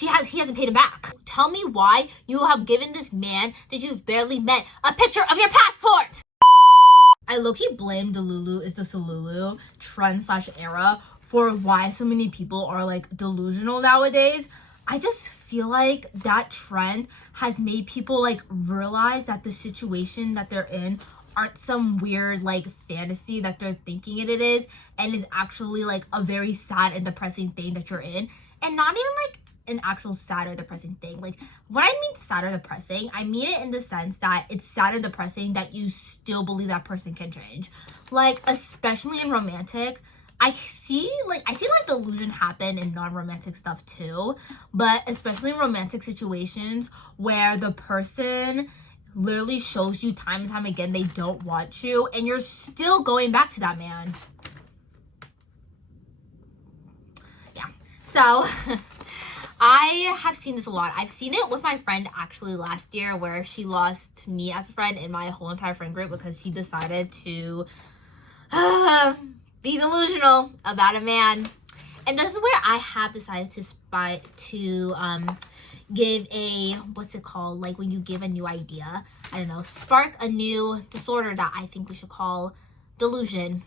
he hasn't paid him back. Tell me why you have given this man that you've barely met a picture of your passport. I low-key blame Delulu is the Salulu trend / era for why so many people are like delusional nowadays. I just feel like that trend has made people like realize that the situation that they're in aren't some weird like fantasy that they're thinking it is, and is actually like a very sad and depressing thing that you're in, and not even like an actual sad or depressing thing. Like, when I mean sad or depressing, I mean it in the sense that it's sad and depressing that you still believe that person can change. Like, especially in romantic, I see like delusion happen in non-romantic stuff too, but especially in romantic situations where the person literally shows you time and time again they don't want you, and you're still going back to that man. Yeah, so I have seen this a lot. I've seen it with my friend actually last year, where she lost me as a friend in my whole entire friend group because she decided to be delusional about a man. And this is where I have decided to give a, what's it called, like when you give a new idea, I don't know, spark a new disorder that I think we should call delusion.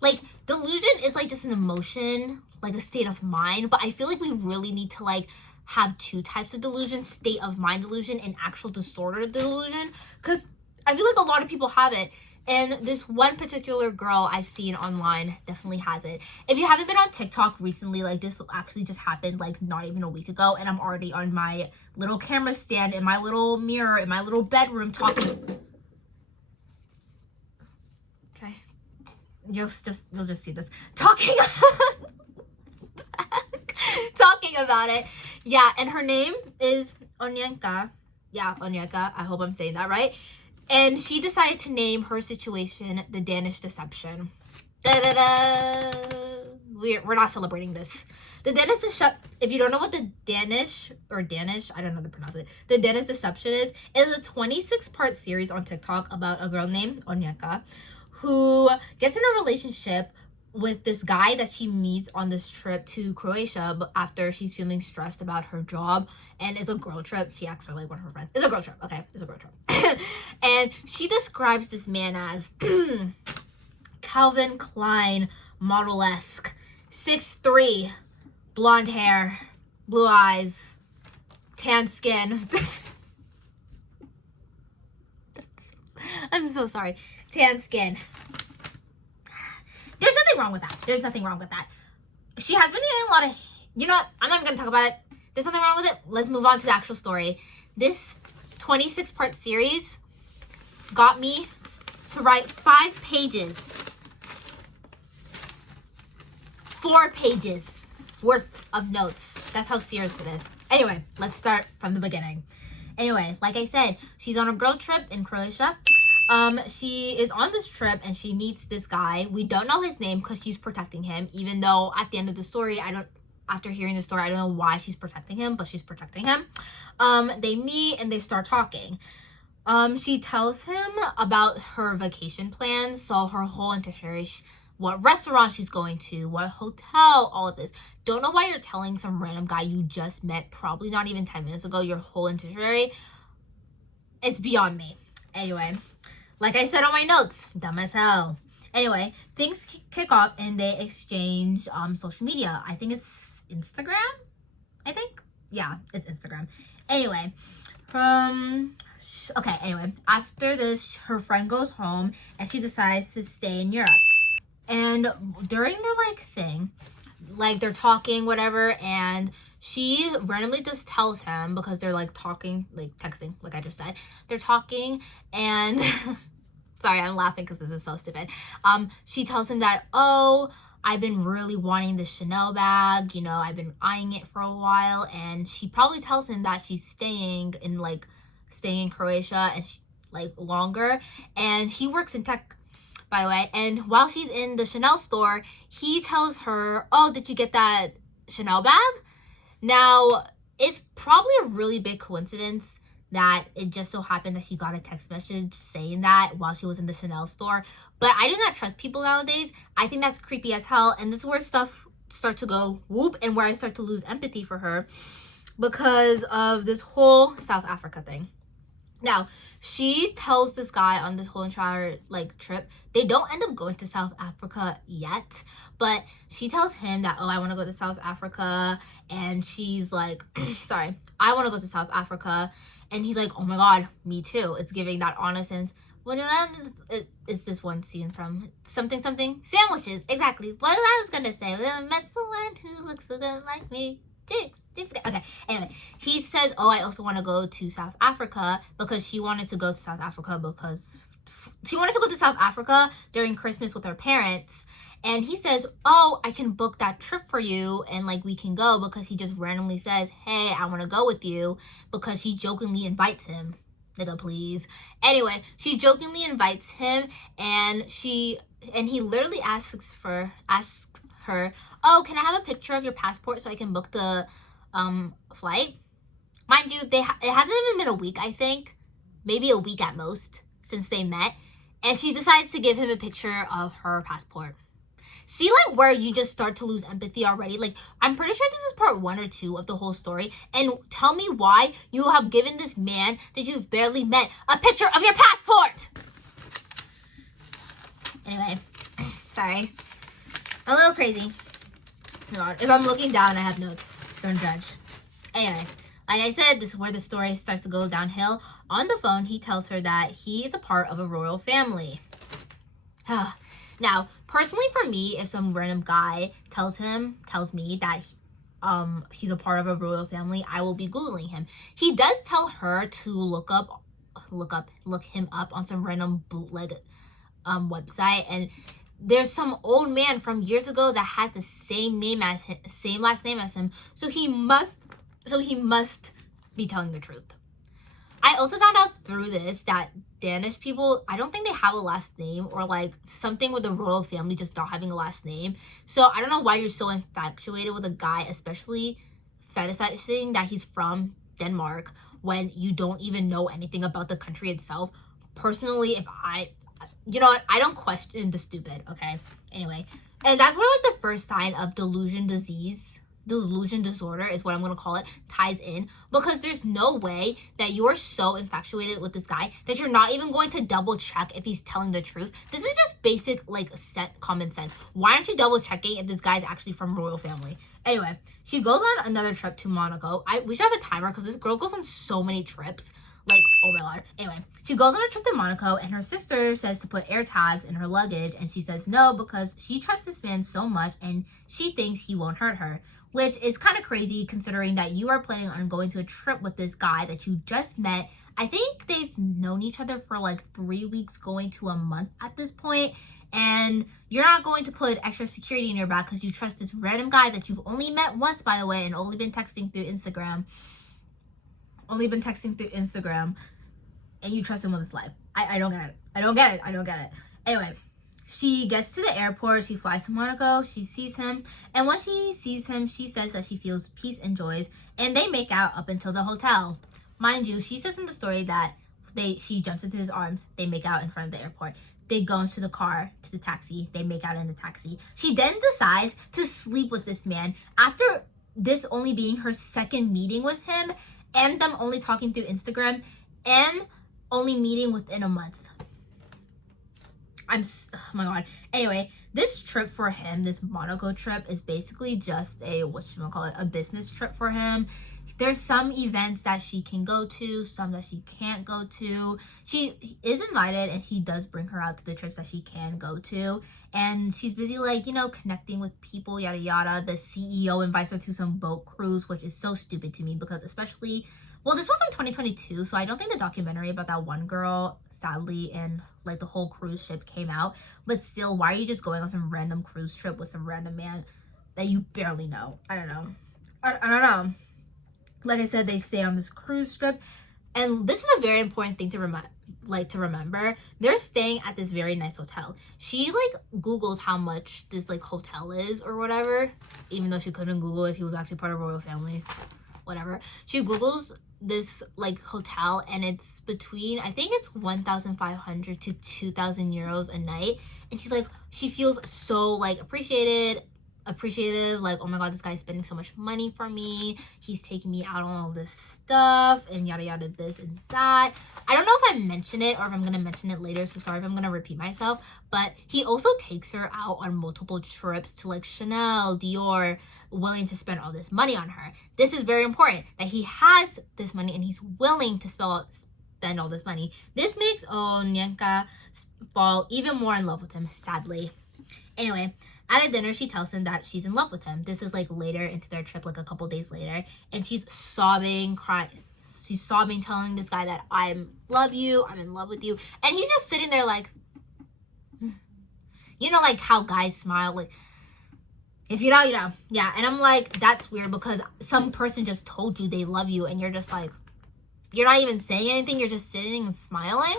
Like, delusion is like just an emotion, like a state of mind, but I feel like we really need to like have two types of delusion: state of mind delusion and actual disorder delusion, because I feel like a lot of people have it. And this one particular girl I've seen online definitely has it. If you haven't been on TikTok recently, like this actually just happened like not even a week ago, and I'm already on my little camera stand in my little mirror in my little bedroom talking. Okay, you'll just see this talking talking about it. Yeah, and her name is Onyenka. Yeah, Onyenka. I hope I'm saying that right. And she decided to name her situation the Danish deception. We're not celebrating this. The Danish if you don't know what the Danish, I don't know how to pronounce it. The Danish deception is a 26-part series on TikTok about a girl named Onyenka who gets in a relationship with this guy that she meets on this trip to Croatia, but after she's feeling stressed about her job, and it's a girl trip. She acts like one of her friends. It's a girl trip, okay? It's a girl trip. And she describes this man as Calvin Klein model-esque, 6'3", blonde hair, blue eyes, tan skin. I'm so sorry. Tan skin. There's nothing wrong with that. There's nothing wrong with that. She has been getting a lot of... You know what? I'm not even going to talk about it. There's nothing wrong with it. Let's move on to the actual story. This 26-part series got me to write 5 pages. 4 pages worth of notes. That's how serious it is. Anyway, let's start from the beginning. Anyway, like I said, she's on a girl trip in Croatia. She is on this trip and she meets this guy. We don't know his name because she's protecting him, even though at the end of the story, after hearing the story, I don't know why she's protecting him, but she's protecting him. They meet and they start talking. She tells him about her vacation plans, so her whole itinerary, what restaurant she's going to, what hotel, all of this. Don't know why you're telling some random guy you just met, probably not even 10 minutes ago, your whole itinerary. It's beyond me. Anyway, like I said on my notes, dumb as hell. Anyway, things kick off and they exchange social media. I think it's Instagram. Yeah, it's Instagram. Anyway, after this, her friend goes home and she decides to stay in Europe. And during their thing, they're talking, whatever, and she randomly just tells him, because they're talking, texting, like I just said. They're talking and sorry, I'm laughing because this is so stupid. She tells him that, oh, I've been really wanting this Chanel bag, I've been eyeing it for a while. And she probably tells him that she's staying in Croatia and longer, and he works in tech, by the way. And while she's in the Chanel store, he tells her, oh, did you get that Chanel bag? Now, it's probably a really big coincidence that it just so happened that she got a text message saying that while she was in the Chanel store. But I do not trust people nowadays. I think that's creepy as hell. And this is where stuff starts to go whoop, and where I start to lose empathy for her. because of this whole South Africa thing. Now, she tells this guy on this whole entire like trip, they don't end up going to South Africa yet, but she tells him that, oh, I want to go to South Africa, and she's like, sorry, I want to go to South Africa, and he's like, oh my god, me too. It's giving that innocence. When it's this one scene from something sandwiches, exactly what I was gonna say. I met someone who looks so good like me. Jinx. Okay, anyway, he says, oh, I also want to go to South Africa, because she wanted to go to South Africa because she wanted to go to South Africa during Christmas with her parents. And he says, oh, I can book that trip for you, and like we can go, because he just randomly says, hey, I want to go with you, because she jokingly invites him. Nigga, please. Anyway, she jokingly invites him, and he literally asks her, oh, can I have a picture of your passport so I can book the flight? Mind you, it hasn't even been a week, I think, maybe a week at most, since they met, and she decides to give him a picture of her passport. See, like, where you just start to lose empathy already? Like, I'm pretty sure this is part 1 or 2 of the whole story, and tell me why you have given this man that you've barely met a picture of your passport! Anyway, sorry. I'm a little crazy. If I'm looking down, I have notes. Don't judge. Anyway, like I said, this is where the story starts to go downhill. On the phone, he tells her that he is a part of a royal family. Now, personally for me, if some random guy tells me that he's a part of a royal family, I will be Googling him. He does tell her to look him up on some random bootleg website, and there's some old man from years ago that has the same last name as him, so he must be telling the truth. I also found out through this that Danish people, I don't think they have a last name, or like something with the royal family just not having a last name. So I don't know why you're so infatuated with a guy, especially fetishizing that he's from Denmark, when you don't even know anything about the country itself. Personally, I don't question the stupid, okay? Anyway, and that's where like the first sign of delusion disorder is what I'm gonna call it, ties in, because there's no way that you're so infatuated with this guy that you're not even going to double check if he's telling the truth. This is just basic like common sense. Why aren't you double checking if this guy's actually from royal family? Anyway, she goes on another trip to Monaco. We should have a timer, because this girl goes on so many trips. Like, oh my god. Anyway, she goes on a trip to Monaco, and her sister says to put air tags in her luggage, and she says no, because she trusts this man so much and she thinks he won't hurt her. Which is kind of crazy, considering that you are planning on going to a trip with this guy that you just met. I think they've known each other for like 3 weeks, going to a month at this point. And you're not going to put extra security in your back because you trust this random guy that you've only met once, by the way, and only been texting through Instagram. And you trust him with his life. I don't get it. Anyway. She gets to the airport, she flies to Monaco, she sees him, and when she sees him, she says that she feels peace and joys, and they make out up until the hotel. Mind you, she says in the story that she jumps into his arms, they make out in front of the airport. They go into the car, to the taxi, they make out in the taxi. She then decides to sleep with this man after this only being her second meeting with him, and them only talking through Instagram, and only meeting within a month. Oh my god. Anyway, this trip for him, this Monaco trip, is basically just a business trip for him. There's some events that she can go to, some that she can't go to. She is invited, and he does bring her out to the trips that she can go to. And she's busy, like, connecting with people, yada yada. The CEO invites her to some boat cruise, which is so stupid to me, because especially, well, this was in 2022, so I don't think the documentary about that one girl, sadly, and like the whole cruise ship came out. But still, why are you just going on some random cruise trip with some random man that you barely know? I don't know. Like I said, they stay on this cruise trip, and this is a very important thing to remember. They're staying at this very nice hotel. She like Googles how much this like hotel is or whatever, even though she couldn't Google if he was actually part of royal family. Whatever. She Googles this like hotel, and it's between, I think it's 1,500 to 2,000 euros a night, and she's like, she feels so like appreciated, appreciative, like, oh my god, this guy's spending so much money for me, he's taking me out on all this stuff and yada yada, this and that. I don't know if I mention it or if I'm gonna mention it later, so sorry if I'm gonna repeat myself, but he also takes her out on multiple trips to like Chanel, Dior, willing to spend all this money on her. This is very important, that he has this money and he's willing to spend all this money. This makes Onyenka fall even more in love with him, sadly. Anyway, at a dinner, she tells him that she's in love with him. This is like later into their trip, like a couple days later. And she's sobbing, crying. She's sobbing, telling this guy that I love you, I'm in love with you. And he's just sitting there like, you know, like how guys smile, like, if you know, you know. Yeah, and I'm like, that's weird because some person just told you they love you and you're just like, you're not even saying anything, you're just sitting and smiling.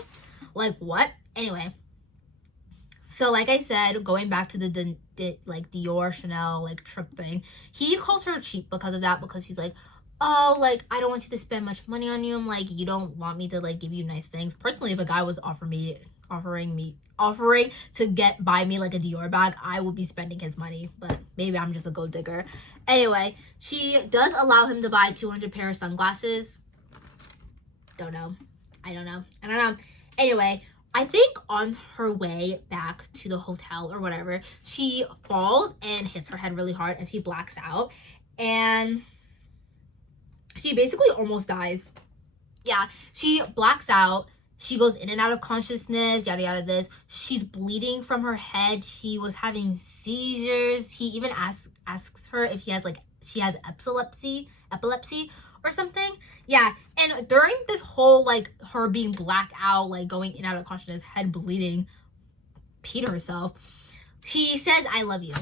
Like, what? Anyway. So, like I said, going back to the like Dior, Chanel, like trip thing, he calls her cheap because of that, because he's like, oh, like, I don't want you to spend much money on you. I'm like, you don't want me to like give you nice things. Personally, if a guy was offering to buy me like a Dior bag, I would be spending his money, but maybe I'm just a gold digger. Anyway, she does allow him to buy 200 pair of sunglasses. Don't know. I don't know. Anyway, I think on her way back to the hotel or whatever, she falls and hits her head really hard and she blacks out. And she basically almost dies. Yeah, she blacks out. She goes in and out of consciousness, yada yada this. She's bleeding from her head. She was having seizures. He even asks her if she has epilepsy or something. Yeah, and during this whole, like, her being black out, like, going in and out of consciousness, head bleeding, peed herself, she says, I love you.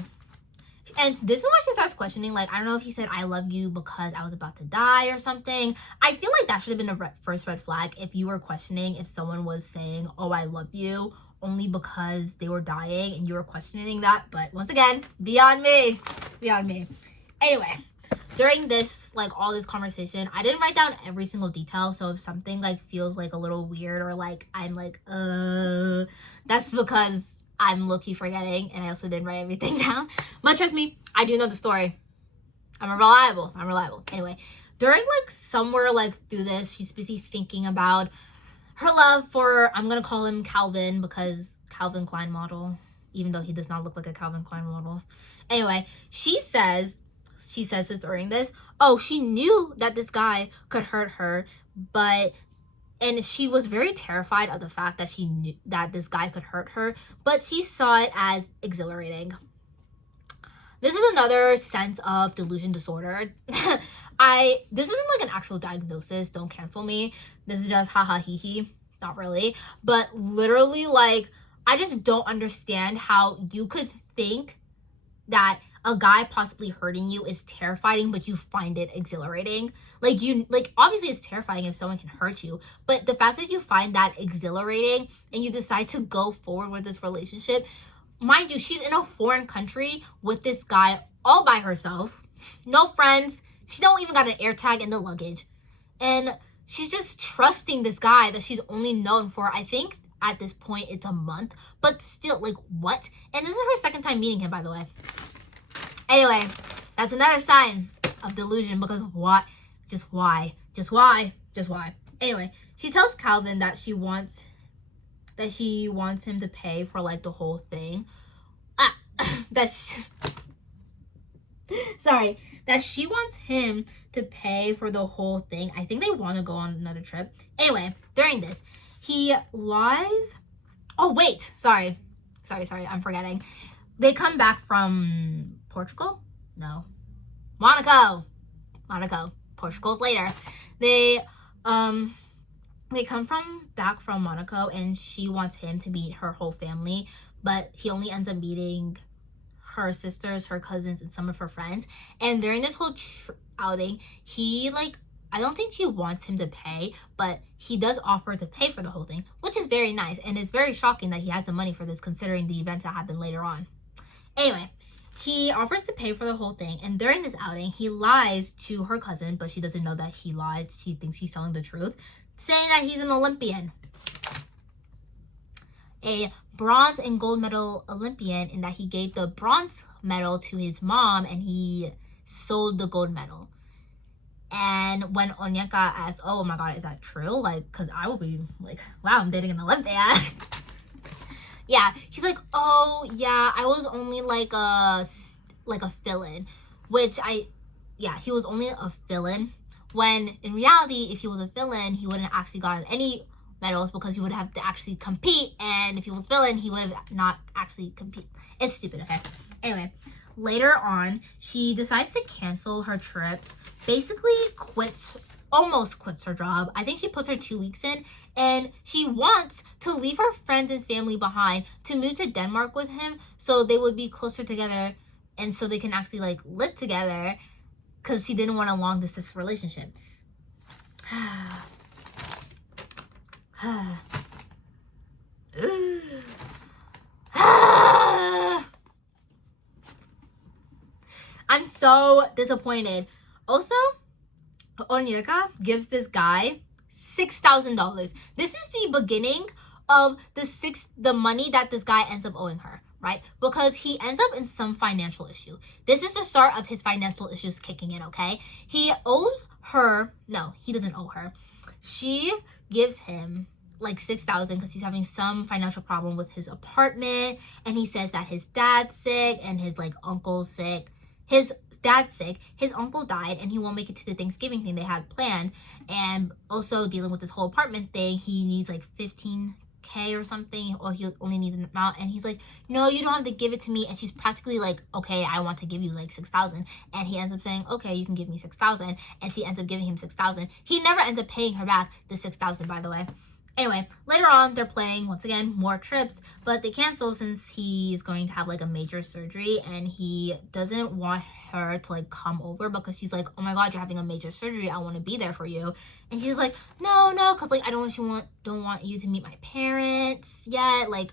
And this is when she starts questioning, like, I don't know if he said I love you because I was about to die or something. I feel like that should have been a first red flag if you were questioning if someone was saying, oh, I love you, only because they were dying and you were questioning that. But once again, beyond me. Anyway, during this, like, all this conversation, I didn't write down every single detail, so if something, like, feels, like, a little weird or, like, I'm, like, that's because I'm low-key forgetting, and I also didn't write everything down. But trust me, I do know the story. I'm reliable. Anyway, during, like, somewhere, like, through this, she's busy thinking about her love for, I'm gonna call him Calvin, because Calvin Klein model, even though he does not look like a Calvin Klein model. Anyway, she says this during this, oh, she knew that this guy could hurt her, and she was very terrified of the fact that she knew that this guy could hurt her, but she saw it as exhilarating. This is another sense of delusion disorder. This isn't like an actual diagnosis, don't cancel me. This is just haha hee hee, not really, but literally, like, I just don't understand how you could think that a guy possibly hurting you is terrifying, but you find it exhilarating. Like, obviously it's terrifying if someone can hurt you, but the fact that you find that exhilarating and you decide to go forward with this relationship, mind you, she's in a foreign country with this guy all by herself, no friends, she don't even got an air tag in the luggage, and she's just trusting this guy that she's only known for, I think at this point it's a month, but still, like, what? And this is her second time meeting him, by the way. Anyway, that's another sign of delusion, because what? Just why? Anyway, she tells Calvin that she wants him to pay for, like, the whole thing. That she wants him to pay for the whole thing. I think they want to go on another trip. Anyway, during this, he lies. Oh, wait. Sorry, I'm forgetting. They come back from Portugal? No. Monaco. Portugal's later. They come back from Monaco, and she wants him to meet her whole family, but he only ends up meeting her sisters, her cousins, and some of her friends. And during this whole outing, he, like, I don't think she wants him to pay, but he does offer to pay for the whole thing, which is very nice, and it's very shocking that he has the money for this considering the events that happen later on. Anyway, he offers to pay for the whole thing, and during this outing, he lies to her cousin, but she doesn't know that he lied. She thinks he's telling the truth, saying that he's an Olympian. A bronze and gold medal Olympian, in that he gave the bronze medal to his mom and he sold the gold medal. And when Onyeka asked, oh my god, is that true? Like, because I would be like, wow, I'm dating an Olympian. Yeah, she's like, oh yeah, I was only like a fill-in, which he was only a fill-in, when in reality, if he was a fill-in, he wouldn't actually gotten any medals because he would have to actually compete, and if he was fill-in, he would have not actually compete. It's stupid, okay? Anyway, later on, she decides to cancel her trips, basically almost quits her job. I think she puts her 2 weeks in, and she wants to leave her friends and family behind to move to Denmark with him so they would be closer together and so they can actually like live together, because he didn't want a long distance relationship. I'm so disappointed. Also, Onyeka gives this guy $6,000. This is the beginning of the money that this guy ends up owing her, right? Because he ends up in some financial issue. This is the start of his financial issues kicking in, okay? He owes her, no, he doesn't owe her. She gives him like $6,000 because he's having some financial problem with his apartment, and he says that his dad's sick and his like uncle's sick. His dad's sick, his uncle died, and he won't make it to the Thanksgiving thing they had planned. And also dealing with this whole apartment thing, he needs like $15K or something, or he only needs an amount. And he's like, no, you don't have to give it to me. And she's practically like, okay, I want to give you like $6,000. And he ends up saying, okay, you can give me $6,000. And she ends up giving him $6,000. He never ends up paying her back the $6,000, by the way. Anyway, later on, they're planning, once again, more trips, but they cancel since he's going to have, like, a major surgery, and he doesn't want her to, like, come over because she's like, oh my god, you're having a major surgery, I want to be there for you. And she's like, no, because, like, I don't want you to meet my parents yet, like,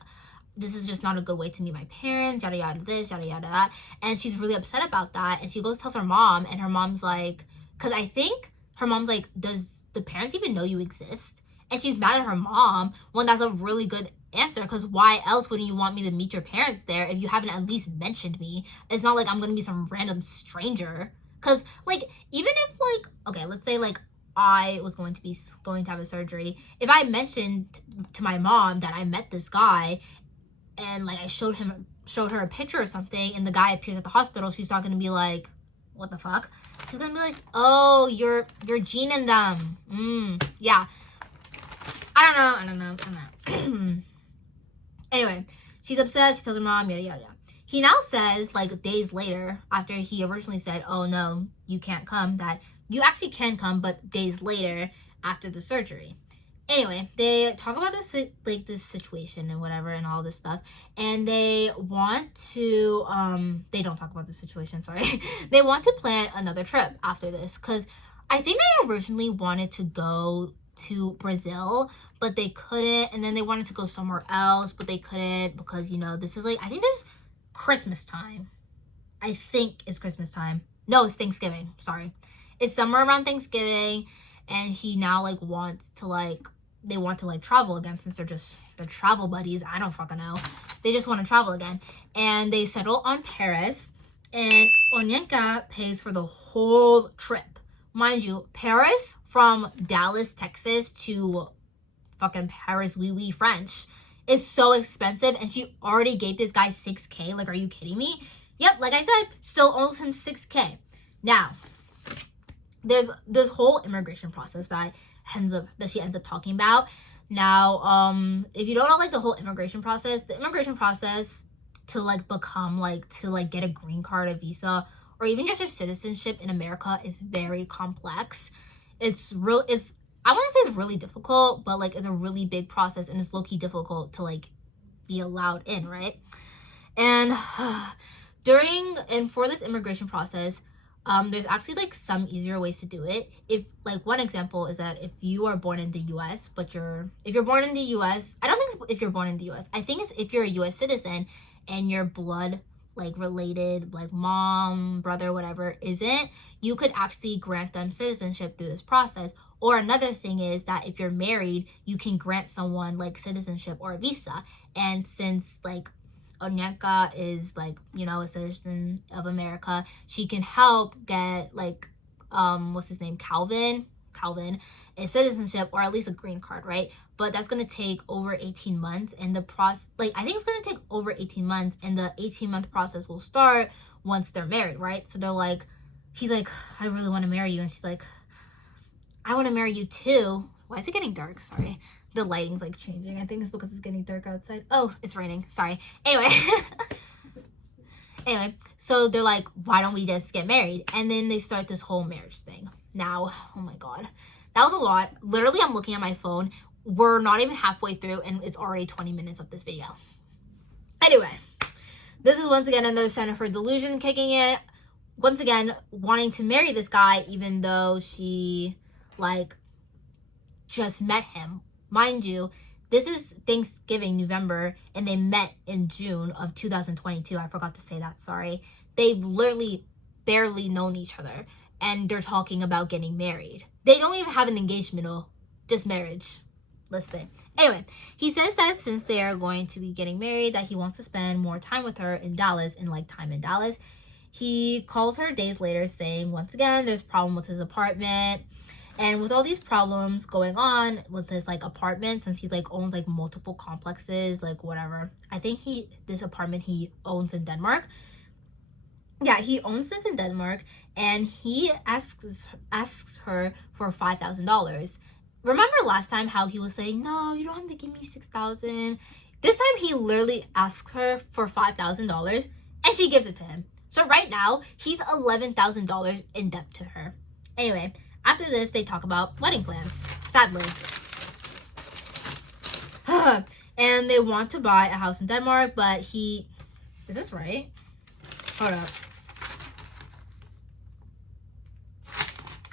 this is just not a good way to meet my parents, yada yada this, yada yada that. And she's really upset about that, and she goes tells her mom, and her mom's like, because I think her mom's like, does the parents even know you exist? And she's mad at her mom when that's a really good answer, because why else wouldn't you want me to meet your parents there if you haven't at least mentioned me? It's not like I'm going to be some random stranger. Because, like, even if, like, okay, let's say, like, I was going to have a surgery. If I mentioned to my mom that I met this guy and, like, I showed her a picture or something and the guy appears at the hospital, she's not going to be like, what the fuck? She's going to be like, oh, you're Jean and them. Yeah. I don't know. Anyway, she's upset. She tells her mom, yada, yada, yada. He now says, like, days later, after he originally said, oh, no, you can't come, that you actually can come, but days later after the surgery. Anyway, they talk about this, like, this situation and whatever and all this stuff. And they want to, they don't talk about the situation, sorry. They want to plan another trip after this, because I think they originally wanted to go to Brazil, but they couldn't, and then they wanted to go somewhere else, but they couldn't because, you know, this is like, I think this is Christmas time. I think it's Christmas time. No, it's Thanksgiving, sorry. It's somewhere around Thanksgiving, and he now, like, wants to, like, they want to, like, travel again since they're travel buddies. I don't fucking know. They just want to travel again. And they settle on Paris, and Onyeka pays for the whole trip. Mind you, Paris from Dallas, Texas to fucking Paris, oui, French is so expensive, and she already gave this guy $6K. Like, are you kidding me? Yep, like I said, still owes him $6K. Now, there's this whole immigration process that she ends up talking about. Now, if you don't know, like, the whole immigration process to, like, become, like, to, like, get a green card, a visa, or even just your citizenship in America is very complex. I want to say it's really difficult, but, like, it's a really big process, and it's low-key difficult to, like, be allowed in, right? And for this immigration process, there's actually, like, some easier ways to do it. If, like, one example is that if you are born in the U.S., but if you're born in the U.S., I don't think it's if you're born in the U.S. I think it's if you're a U.S. citizen and your blood, like, related, like, mom, brother, whatever, isn't, you could actually grant them citizenship through this process. Or another thing is that if you're married, you can grant someone, like, citizenship or a visa. And since, like, Onyeka is like, you know, a citizen of America, she can help get like what's his name, Calvin a citizenship, or at least a green card, right? But that's gonna take over 18 months, and the process, like, I think it's gonna take over 18 months, and the 18-month process will start once they're married, right? So they're like, he's like, I really want to marry you, and she's like, I want to marry you too. Why is it getting dark? Sorry, the lighting's like changing. I think it's because it's getting dark outside. Oh, it's raining. Sorry. Anyway. Anyway, so they're like, why don't we just get married? And then they start this whole marriage thing. Now, oh my god, that was a lot. Literally, I'm looking at my phone. We're not even halfway through, and it's already 20 minutes of this video. Anyway, this is once again another sign of her delusion kicking in. Once again, wanting to marry this guy, even though she, like, just met him. Mind you, this is Thanksgiving, November, and they met in June of 2022. I forgot to say that, sorry. They've literally barely known each other, and they're talking about getting married. They don't even have an engagement or just marriage listed. Anyway, he says that since they are going to be getting married, that he wants to spend more time with her in Dallas, and like time in Dallas. He calls her days later saying, once again, there's a problem with his apartment. And with all these problems going on with his like apartment, since he's like owns like multiple complexes, like whatever. I think this apartment he owns in Denmark. Yeah, he owns this in Denmark, and he asks her for $5,000. Remember last time how he was saying, no, you don't have to give me $6,000. This time he literally asks her for $5,000, and she gives it to him. So right now he's $11,000 in debt to her. Anyway. After this, they talk about wedding plans, sadly. And they want to buy a house in Denmark, but is this right? Hold up.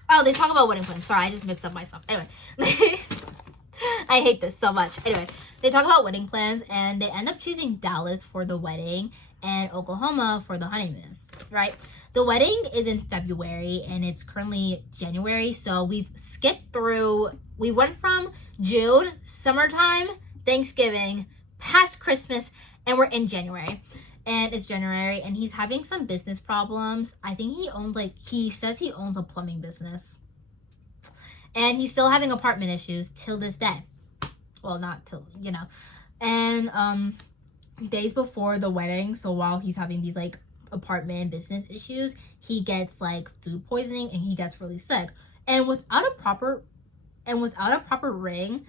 Oh, they talk about wedding plans. Sorry, I just mixed up myself. Anyway. I hate this so much. Anyway, they talk about wedding plans, and they end up choosing Dallas for the wedding and Oklahoma for the honeymoon, right? The wedding is in February, and it's currently January, so we've skipped through. We went from June, summertime, Thanksgiving, past Christmas, and we're in January. And it's January, and he's having some business problems. I think he says he owns a plumbing business. And he's still having apartment issues till this day. Well, not till, you know. And days before the wedding, so while he's having these like apartment business issues, he gets like food poisoning, and he gets really sick. And without a proper ring,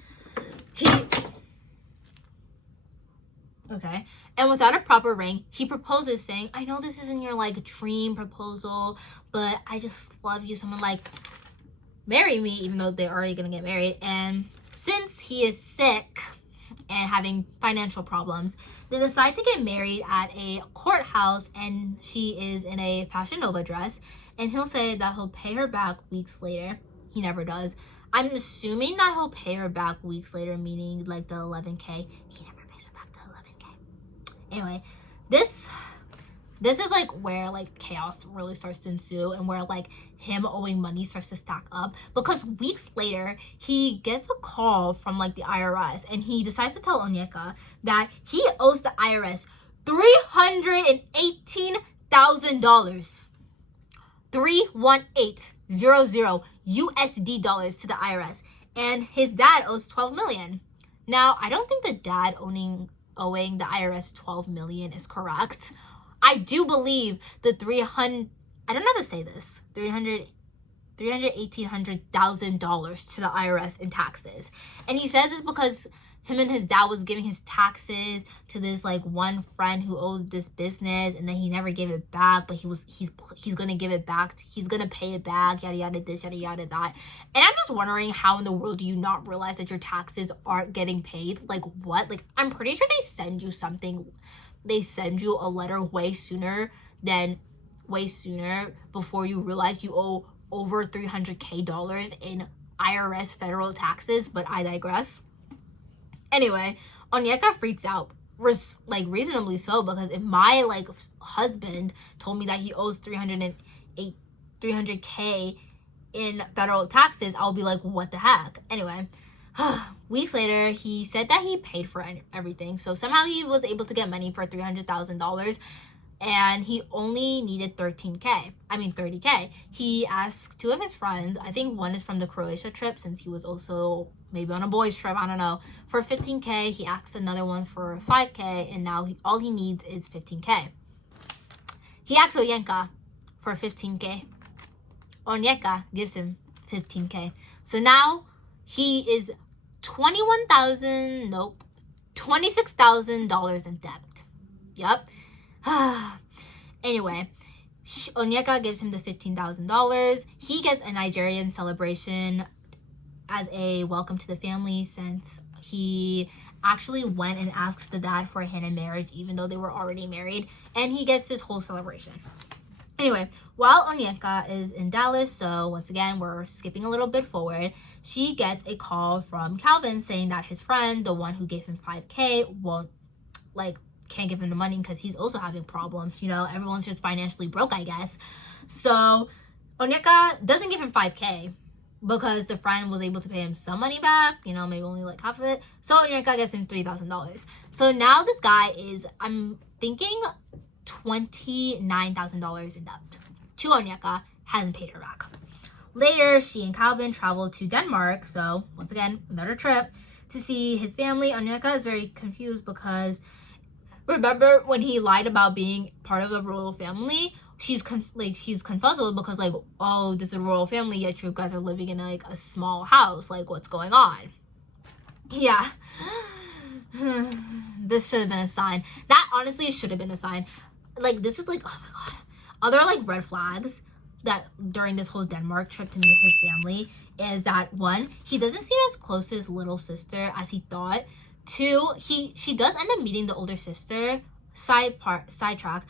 he proposes saying, I know this isn't your like dream proposal, but I just love you, someone like marry me, even though they're already gonna get married. And since he is sick and having financial problems, they decide to get married at a courthouse, and she is in a Fashion Nova dress, and he'll say that he'll pay her back weeks later. He never does. I'm assuming that he'll pay her back weeks later, meaning like the 11K. He never pays her back the 11K. Anyway, this is like where like chaos really starts to ensue, and where like him owing money starts to stack up, because weeks later he gets a call from like the IRS, and he decides to tell Onyeka that he owes the IRS $318,000. 31800 USD dollars to the IRS, and his dad owes 12 million. Now, I don't think the dad owing the IRS 12 million is correct. I do believe the I don't know how to say this, $318,000 to the IRS in taxes. And he says this because him and his dad was giving his taxes to this like one friend who owed this business, and then he never gave it back, but he's gonna give it back, he's gonna pay it back, yada yada this, yada yada that. And I'm just wondering, how in the world do you not realize that your taxes aren't getting paid? Like what? Like, I'm pretty sure they send you a letter way sooner before you realize you owe over $300K in IRS federal taxes, but I digress. Anyway, Onyeka freaks out, reasonably so, because if my like husband told me that he owes $300K in federal taxes, I'll be like, what the heck? Anyway, Weeks later, he said that he paid for everything. So somehow he was able to get money for $300,000, and he only needed 30K. He asked two of his friends, I think one is from the Croatia trip, since he was also maybe on a boys trip, I don't know, for 15K. He asked another one for 5K, and now all he needs is 15K. He asked Onyeka for 15K. Onyeka gives him 15K. So now he is $26,000 in debt. Yep. Anyway, Onyeka gives him the $15,000. He gets a Nigerian celebration as a welcome to the family, since he actually went and asked the dad for a hand in marriage even though they were already married, and he gets this whole celebration. Anyway, while Onyeka is in Dallas, so once again, we're skipping a little bit forward, she gets a call from Calvin saying that his friend, the one who gave him 5K, can't give him the money because he's also having problems. You know, everyone's just financially broke, I guess. So Onyeka doesn't give him 5K because the friend was able to pay him some money back, you know, maybe only like half of it. So Onyeka gives him $3,000. So now this guy is, I'm thinking, $29,000 in debt to Onyeka, hasn't paid her back. Later, she and Calvin travel to Denmark, so once again, another trip, to see his family. Onyeka is very confused because, remember when he lied about being part of a royal family? She's confuzzled because, like, oh, this is a royal family, yet you guys are living in like a small house. Like, what's going on? Yeah. This should have been a sign. That honestly should have been a sign. Like, this is like, oh my god. Other like red flags that during this whole Denmark trip to meet his family is that, one, he doesn't seem as close to his little sister as he thought. Two, she does end up meeting the older sister. Sidetrack.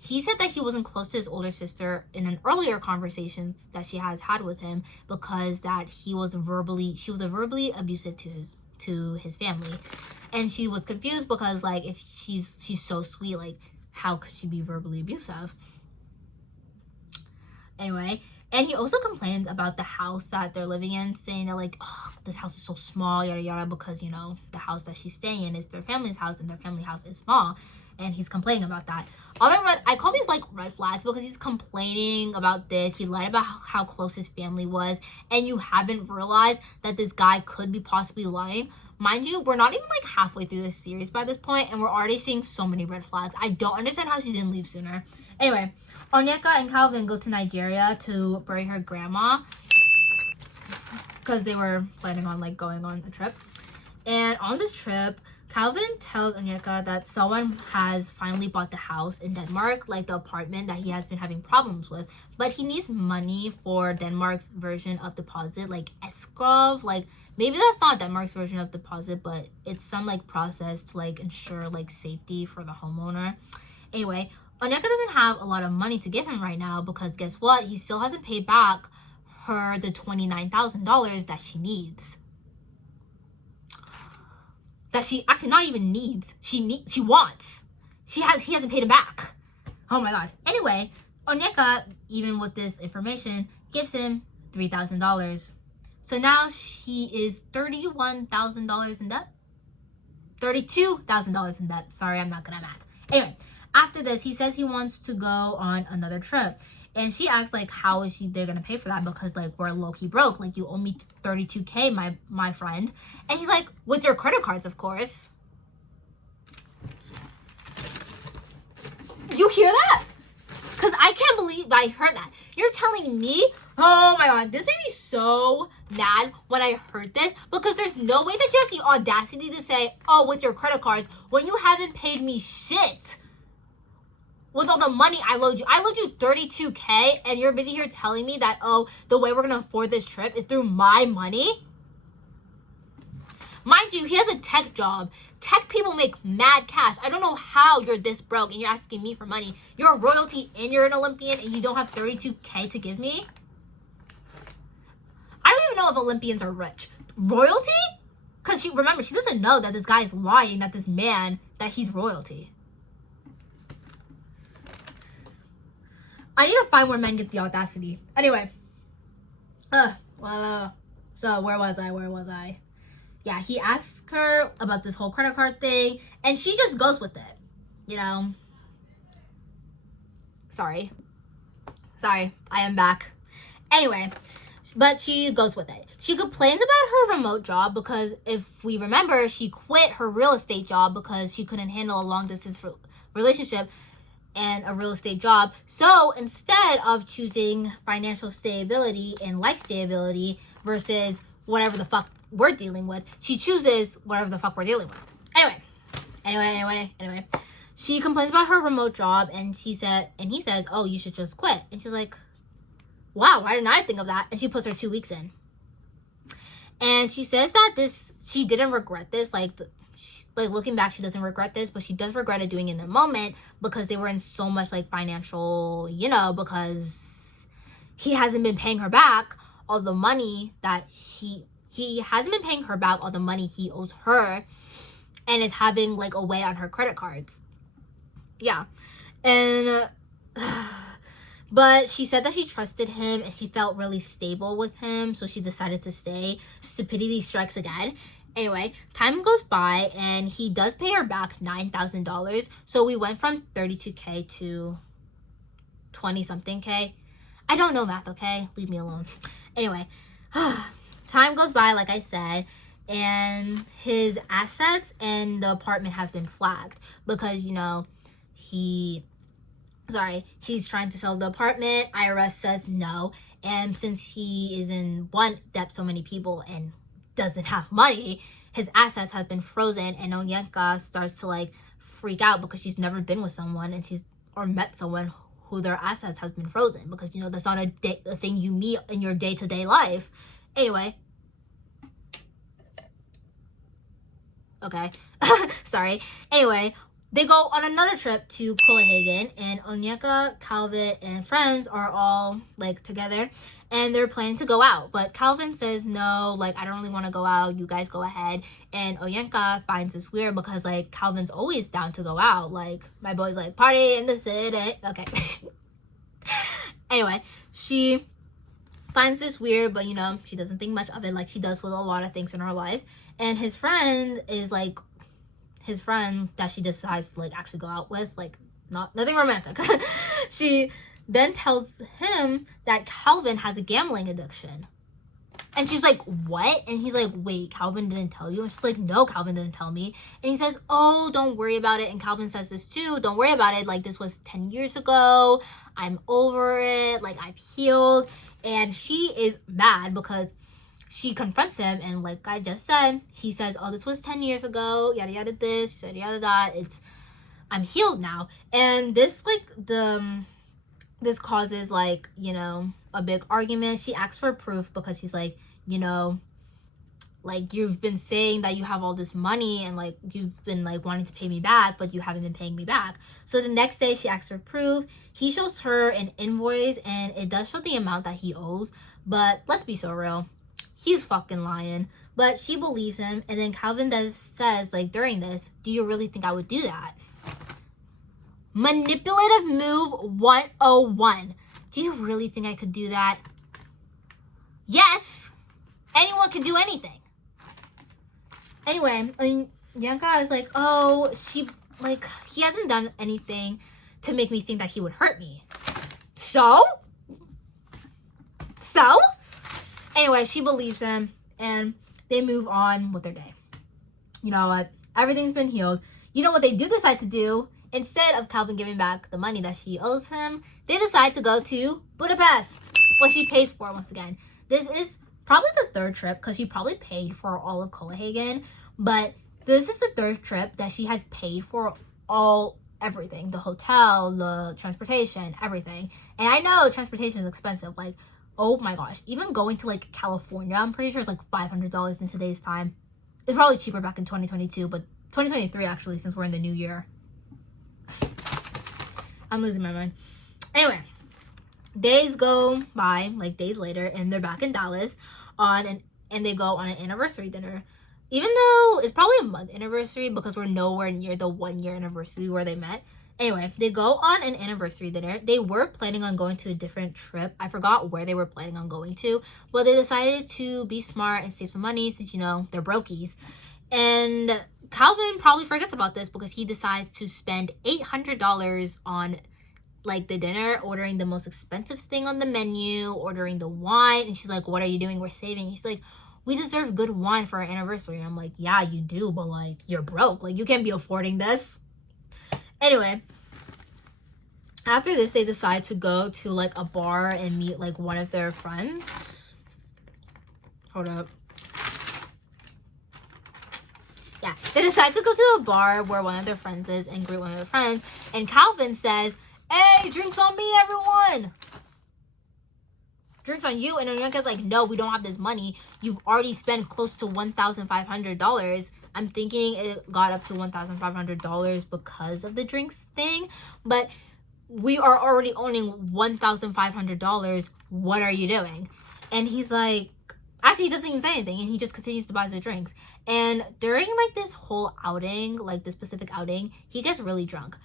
He said that he wasn't close to his older sister in an earlier conversations that she has had with him because that she was verbally abusive to his family. And she was confused because, like, if she's so sweet, like, how could she be verbally abusive? Anyway, and he also complains about the house that they're living in, saying that, like, oh, this house is so small, yada yada, because, you know, the house that she's staying in is their family's house and their family house is small, and he's complaining about that. I call these like red flags because he's complaining about this. He lied about how close his family was, and you haven't realized that this guy could be possibly lying. Mind you, we're not even like halfway through this series by this point, and we're already seeing so many red flags. I don't understand how she didn't leave sooner. Anyway, Onyeka and Calvin go to Nigeria to bury her grandma because they were planning on like going on a trip. And on this trip, Calvin tells Onyeka that someone has finally bought the house in Denmark, like the apartment that he has been having problems with. But he needs money for Denmark's version of deposit, like escrow. Like, maybe that's not Denmark's version of deposit, but it's some like process to like ensure like safety for the homeowner. Anyway, Onyeka doesn't have a lot of money to give him right now because guess what? He still hasn't paid back her the $29,000 that she needs. That she actually not even needs. She wants. He hasn't paid him back. Oh my god. Anyway, Onyeka, even with this information, gives him $3,000. So now he is $31,000 in debt. $32,000 in debt. Sorry, I'm not good at math. Anyway, after this, he says he wants to go on another trip. And she asks, like, how is they're gonna pay for that? Because, like, we're low-key broke. Like, you owe me $32K, my friend. And he's like, with your credit cards, of course. You hear that? Because I can't believe I heard that. You're telling me? Oh my god, this made me so mad when I heard this. Because there's no way that you have the audacity to say, oh, with your credit cards, when you haven't paid me shit. With all the money I load you $32K, and you're busy here telling me that, oh, the way we're gonna afford this trip is through my money? Mind you, he has a tech job. Tech people make mad cash. I don't know how you're this broke and you're asking me for money. You're a royalty and you're an Olympian and you don't have $32K to give me? I don't even know if Olympians are rich. Royalty? Because remember, she doesn't know that this guy is lying, that this man, that he's royalty. I need to find where men get the audacity. Anyway. So where was I? yeah, he asks her about this whole credit card thing, and she just goes with it. You know. Sorry, I am back. Anyway, but she goes with it. She complains about her remote job because if we remember, she quit her real estate job because she couldn't handle a long distance relationship and a real estate job. So instead of choosing financial stability and life stability versus whatever the fuck we're dealing with, she chooses whatever the fuck we're dealing with. Anyway. She complains about her remote job, and he says, "Oh, you should just quit." And she's like, "Wow, why didn't I think of that?" And she puts her 2 weeks in. And she says that she didn't regret this. Like looking back, she doesn't regret this, but she does regret it doing it in the moment because they were in so much like financial, because he hasn't been paying her back all the money that he hasn't been paying her back all the money he owes her, and is having like a weigh on her credit cards. Yeah. And but she said that she trusted him and she felt really stable with him, so she decided to stay. Stupidity strikes again. Anyway, time goes by and he does pay her back $9,000. So we went from 32K to 20 something K. I don't know math, okay? Leave me alone. Anyway, time goes by, like I said, and his assets and the apartment have been flagged because, he's trying to sell the apartment. IRS says no. And since he is in one debt so many people and doesn't have money, his assets have been frozen. And Onyenka starts to like freak out because she's never been with someone or met someone who their assets has been frozen, because that's not a thing you meet in your day-to-day life. Anyway. Okay. Sorry. Anyway, they go on another trip to Copenhagen, and Onyeka, Calvin, and friends are all like together, and they're planning to go out. But Calvin says, "No, like I don't really want to go out. You guys go ahead." And Onyeka finds this weird because like Calvin's always down to go out. Like my boy's like party in the city. Okay. Anyway, she finds this weird, but she doesn't think much of it like she does with a lot of things in her life. And his friend is like his friend that she decides to like actually go out with, like nothing romantic. She then tells him that Calvin has a gambling addiction. And she's like, "What?" And he's like, "Wait, Calvin didn't tell you?" And she's like, "No, Calvin didn't tell me." And he says, "Oh, don't worry about it." And Calvin says this too, "Don't worry about it. Like, this was 10 years ago. I'm over it. Like, I've healed." And she is mad because she confronts him, and like I just said, he says, "Oh, this was 10 years ago, yada yada this, yada yada that. I'm healed now." And this this causes like, a big argument. She asks for proof because she's like, like you've been saying that you have all this money and like you've been like wanting to pay me back, but you haven't been paying me back. So the next day she asks for proof. He shows her an invoice and it does show the amount that he owes, but let's be so real. He's fucking lying. But she believes him, and then Calvin says, like, during this, "Do you really think I would do that?" Manipulative move 101. Do you really think I could do that? Yes! Anyone can do anything. Anyway, Yanka is like, "Oh, he hasn't done anything to make me think that he would hurt me." So? Anyway, she believes him, and they move on with their day. You know what? Everything's been healed. You know what they do decide to do? Instead of Calvin giving back the money that she owes him, they decide to go to Budapest, what she pays for once again. This is probably the third trip because she probably paid for all of Copenhagen, but this is the third trip that she has paid for everything. The hotel, the transportation, everything. And I know transportation is expensive. Like, oh my gosh, even going to like California, I'm pretty sure it's like $500 in today's time. It's probably cheaper back in 2022, but 2023 actually, since we're in the new year. I'm losing my mind. Anyway, days go by, like days later, and they're back in Dallas and they go on an anniversary dinner. Even though it's probably a month anniversary because we're nowhere near the 1 year anniversary where they met. Anyway, they go on an anniversary dinner. They were planning on going to a different trip. I forgot where they were planning on going to, but they decided to be smart and save some money since, you know, they're brokies. And Calvin probably forgets about this because he decides to spend $800 on like the dinner, ordering the most expensive thing on the menu, ordering the wine. And she's like, what are you doing? We're saving. He's like, we deserve good wine for our anniversary. And I'm like, yeah, you do, but like, you're broke. Like, you can't be affording this. Anyway, after this, they decide to go to like a bar and meet like one of their friends. Hold up. Yeah, they decide to go to a bar where one of their friends is and greet one of their friends. And Calvin says, hey, drinks on me, everyone. Drinks on you. And Onyeka's like, no, we don't have this money. You've already spent close to $1,500. I'm thinking it got up to $1,500 because of the drinks thing. But we are already owning $1,500. What are you doing? And he's like, actually, he doesn't even say anything. And he just continues to buy the drinks. And during like this whole outing, like this specific outing, he gets really drunk.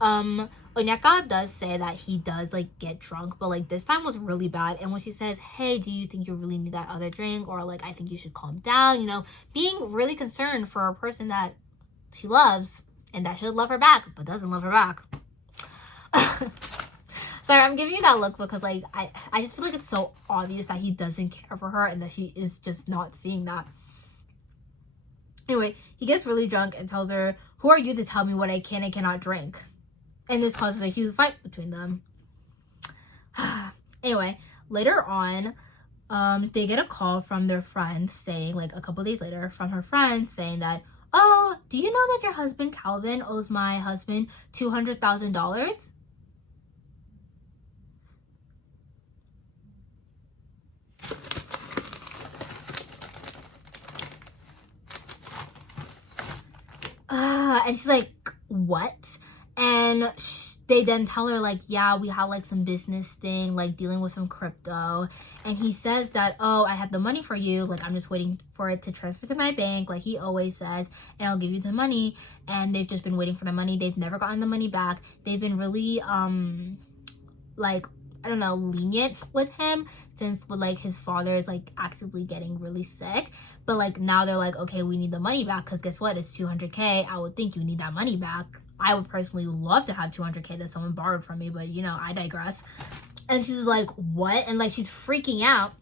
Onyeka does say that he does like get drunk, but like this time was really bad. And when she says, hey, do you think you really need that other drink, or like I think you should calm down, you know, being really concerned for a person that she loves and that should love her back but doesn't love her back. Sorry, I'm giving you that look because like I just feel like it's so obvious that he doesn't care for her and that she is just not seeing that. Anyway, he gets really drunk and tells her, who are you to tell me what I can and cannot drink? And this causes a huge fight between them. Anyway, later on, they get a call from their friend saying, like a couple days later, from her friend saying that, oh, do you know that your husband Calvin owes my husband $200,000? And she's like, what? And they then tell her like, yeah, we have like some business thing, like dealing with some crypto. And he says that, oh, I have the money for you. Like, I'm just waiting for it to transfer to my bank, like he always says, and I'll give you the money. And they've just been waiting for the money. They've never gotten the money back. They've been really, like, I don't know, lenient with him since like his father is like actively getting really sick. But like now they're like, okay, we need the money back because guess what? It's $200K. I would think you need that money back. I would personally love to have $200K that someone borrowed from me, but you know, I digress. And she's like, what? And like she's freaking out.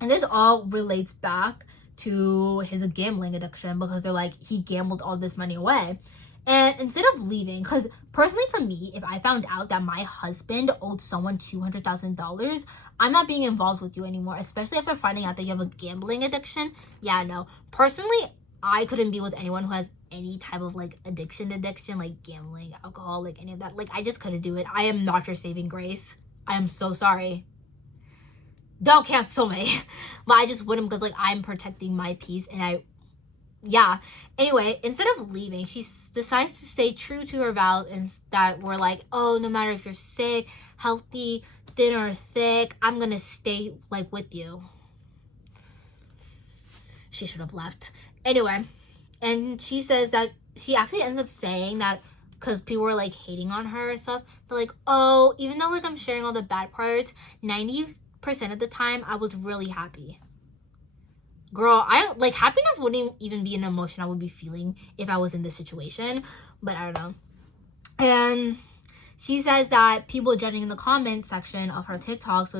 And this all relates back to his gambling addiction because they're like, he gambled all this money away. And instead of leaving, because personally for me, if I found out that my husband owed someone $200,000, I'm not being involved with you anymore, especially after finding out that you have a gambling addiction. Yeah, no. Personally, I couldn't be with anyone who has any type of like addiction, like gambling, alcohol, like any of that. Like, I just couldn't do it. I am not your saving grace. I am so sorry. Don't cancel me. But I just wouldn't because like I'm protecting my peace and yeah. Anyway, instead of leaving, she decides to stay true to her vows and that we're like, oh, no matter if you're sick, healthy, thin or thick, I'm gonna stay like with you. She should have left. Anyway, and she says that she actually ends up saying that because people were like hating on her and stuff. They're like, oh, even though like I'm sharing all the bad parts, 90% of the time I was really happy. Girl, I like happiness wouldn't even be an emotion I would be feeling if I was in this situation, but I don't know. And she says that people judging in the comment section of her TikToks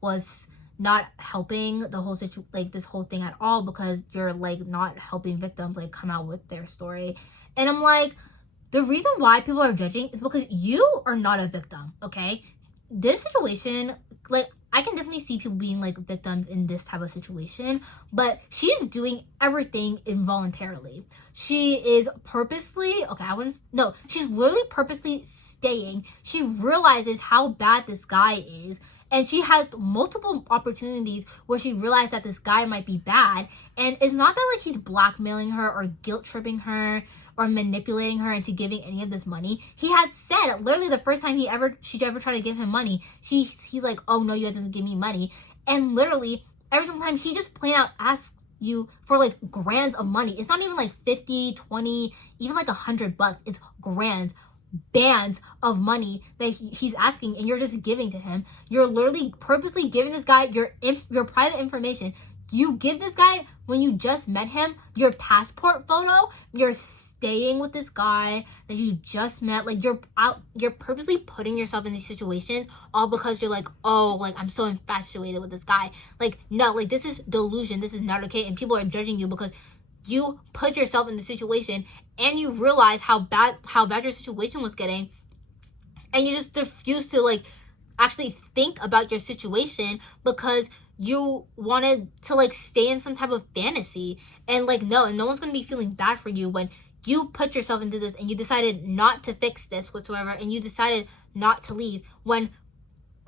was not helping the whole like this whole thing at all because you're like not helping victims like come out with their story. And I'm like, the reason why people are judging is because you are not a victim, okay? This situation, like, I can definitely see people being like victims in this type of situation, but she's doing everything involuntarily. She is purposely, she's literally purposely staying. She realizes how bad this guy is, and she had multiple opportunities where she realized that this guy might be bad, and it's not that like he's blackmailing her or guilt tripping her or manipulating her into giving any of this money. He had said literally the first time she ever tried to give him money, he's like, oh no, you have to give me money. And literally every single time he just plain out asks you for like grands of money. It's not even like 50, 20, even like $100. It's grands, bands of money that he's asking, and you're just giving to him. You're literally purposely giving this guy your private information. You give this guy, when you just met him, your passport photo. You're staying with this guy that you just met. Like, you're purposely putting yourself in these situations all because you're like, oh, like, I'm so infatuated with this guy. Like, no, like, this is delusion. This is not okay. And people are judging you because you put yourself in the situation and you realize how bad your situation was getting, and you just refuse to like actually think about your situation because you wanted to like stay in some type of fantasy. And like, no one's gonna be feeling bad for you when you put yourself into this and you decided not to fix this whatsoever, and you decided not to leave. When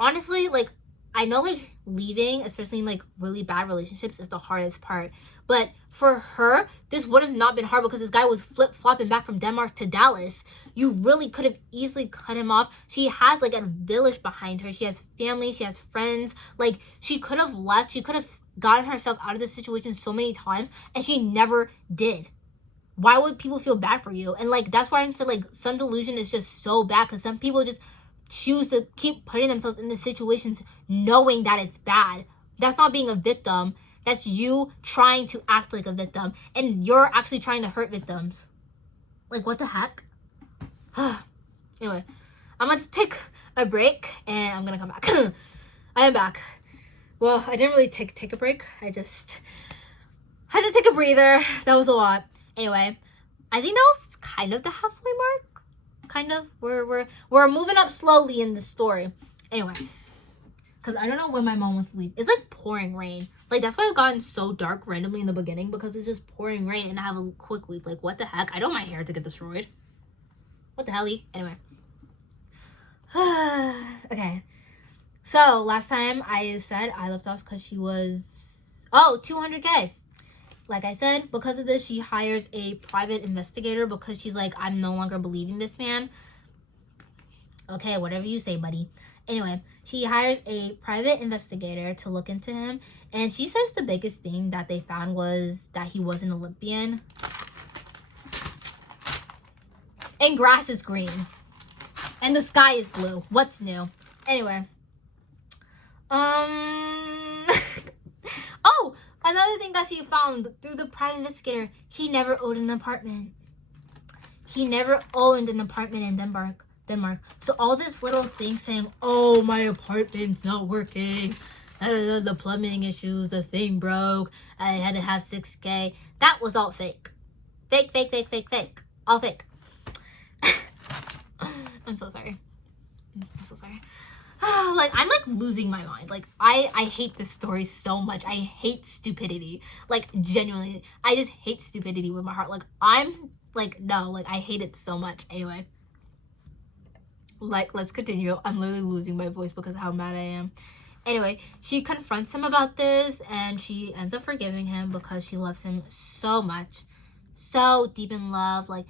honestly, like, I know like leaving, especially in like really bad relationships, is the hardest part. But for her, this would have not been hard because this guy was flip-flopping back from Denmark to Dallas. You really could have easily cut him off. She has like a village behind her. She has family. She has friends. Like, she could have left. She could have gotten herself out of this situation so many times, and she never did. Why would people feel bad for you? And like, that's why I said like some delusion is just so bad, because some people just choose to keep putting themselves in the situations knowing that it's bad. That's not being a victim. That's you trying to act like a victim, and you're actually trying to hurt victims. Like, what the heck? Anyway, I'm gonna take a break and I'm gonna come back. I am back. Well, I didn't really take a break. I just had to take a breather. That was a lot. Anyway, I think that was kind of the halfway mark. Kind of. We're moving up slowly in the story. Anyway, because I don't know when my mom wants to leave. It's like pouring rain. Like, that's why it's gotten so dark randomly in the beginning, because it's just pouring rain and I have a quick leave. Like, what the heck? I don't want my hair to get destroyed. What the helly? Anyway. Okay. So, last time I said I left off because she was... Oh, 200K. Like I said, because of this, she hires a private investigator because she's like, I'm no longer believing this man. Okay, whatever you say, buddy. Anyway, she hires a private investigator to look into him. And she says the biggest thing that they found was that he was an Olympian. And grass is green. And the sky is blue. What's new? Anyway. Oh, another thing that she found through the private investigator. He never owned an apartment. He never owned an apartment in Denmark. So all this little thing saying, oh, my apartment's not working, the plumbing issues, the thing broke, I had to have 6K, that was all fake. Fake. All fake. I'm so sorry. Like, I'm like losing my mind. Like, I hate this story so much. I hate stupidity. Like, genuinely, I just hate stupidity with my heart. Like, I'm like, no, like, I hate it so much. Anyway, like, let's continue. I'm literally losing my voice because of how mad I am. Anyway, she confronts him about this and she ends up forgiving him because she loves him so much. So deep in love. Like,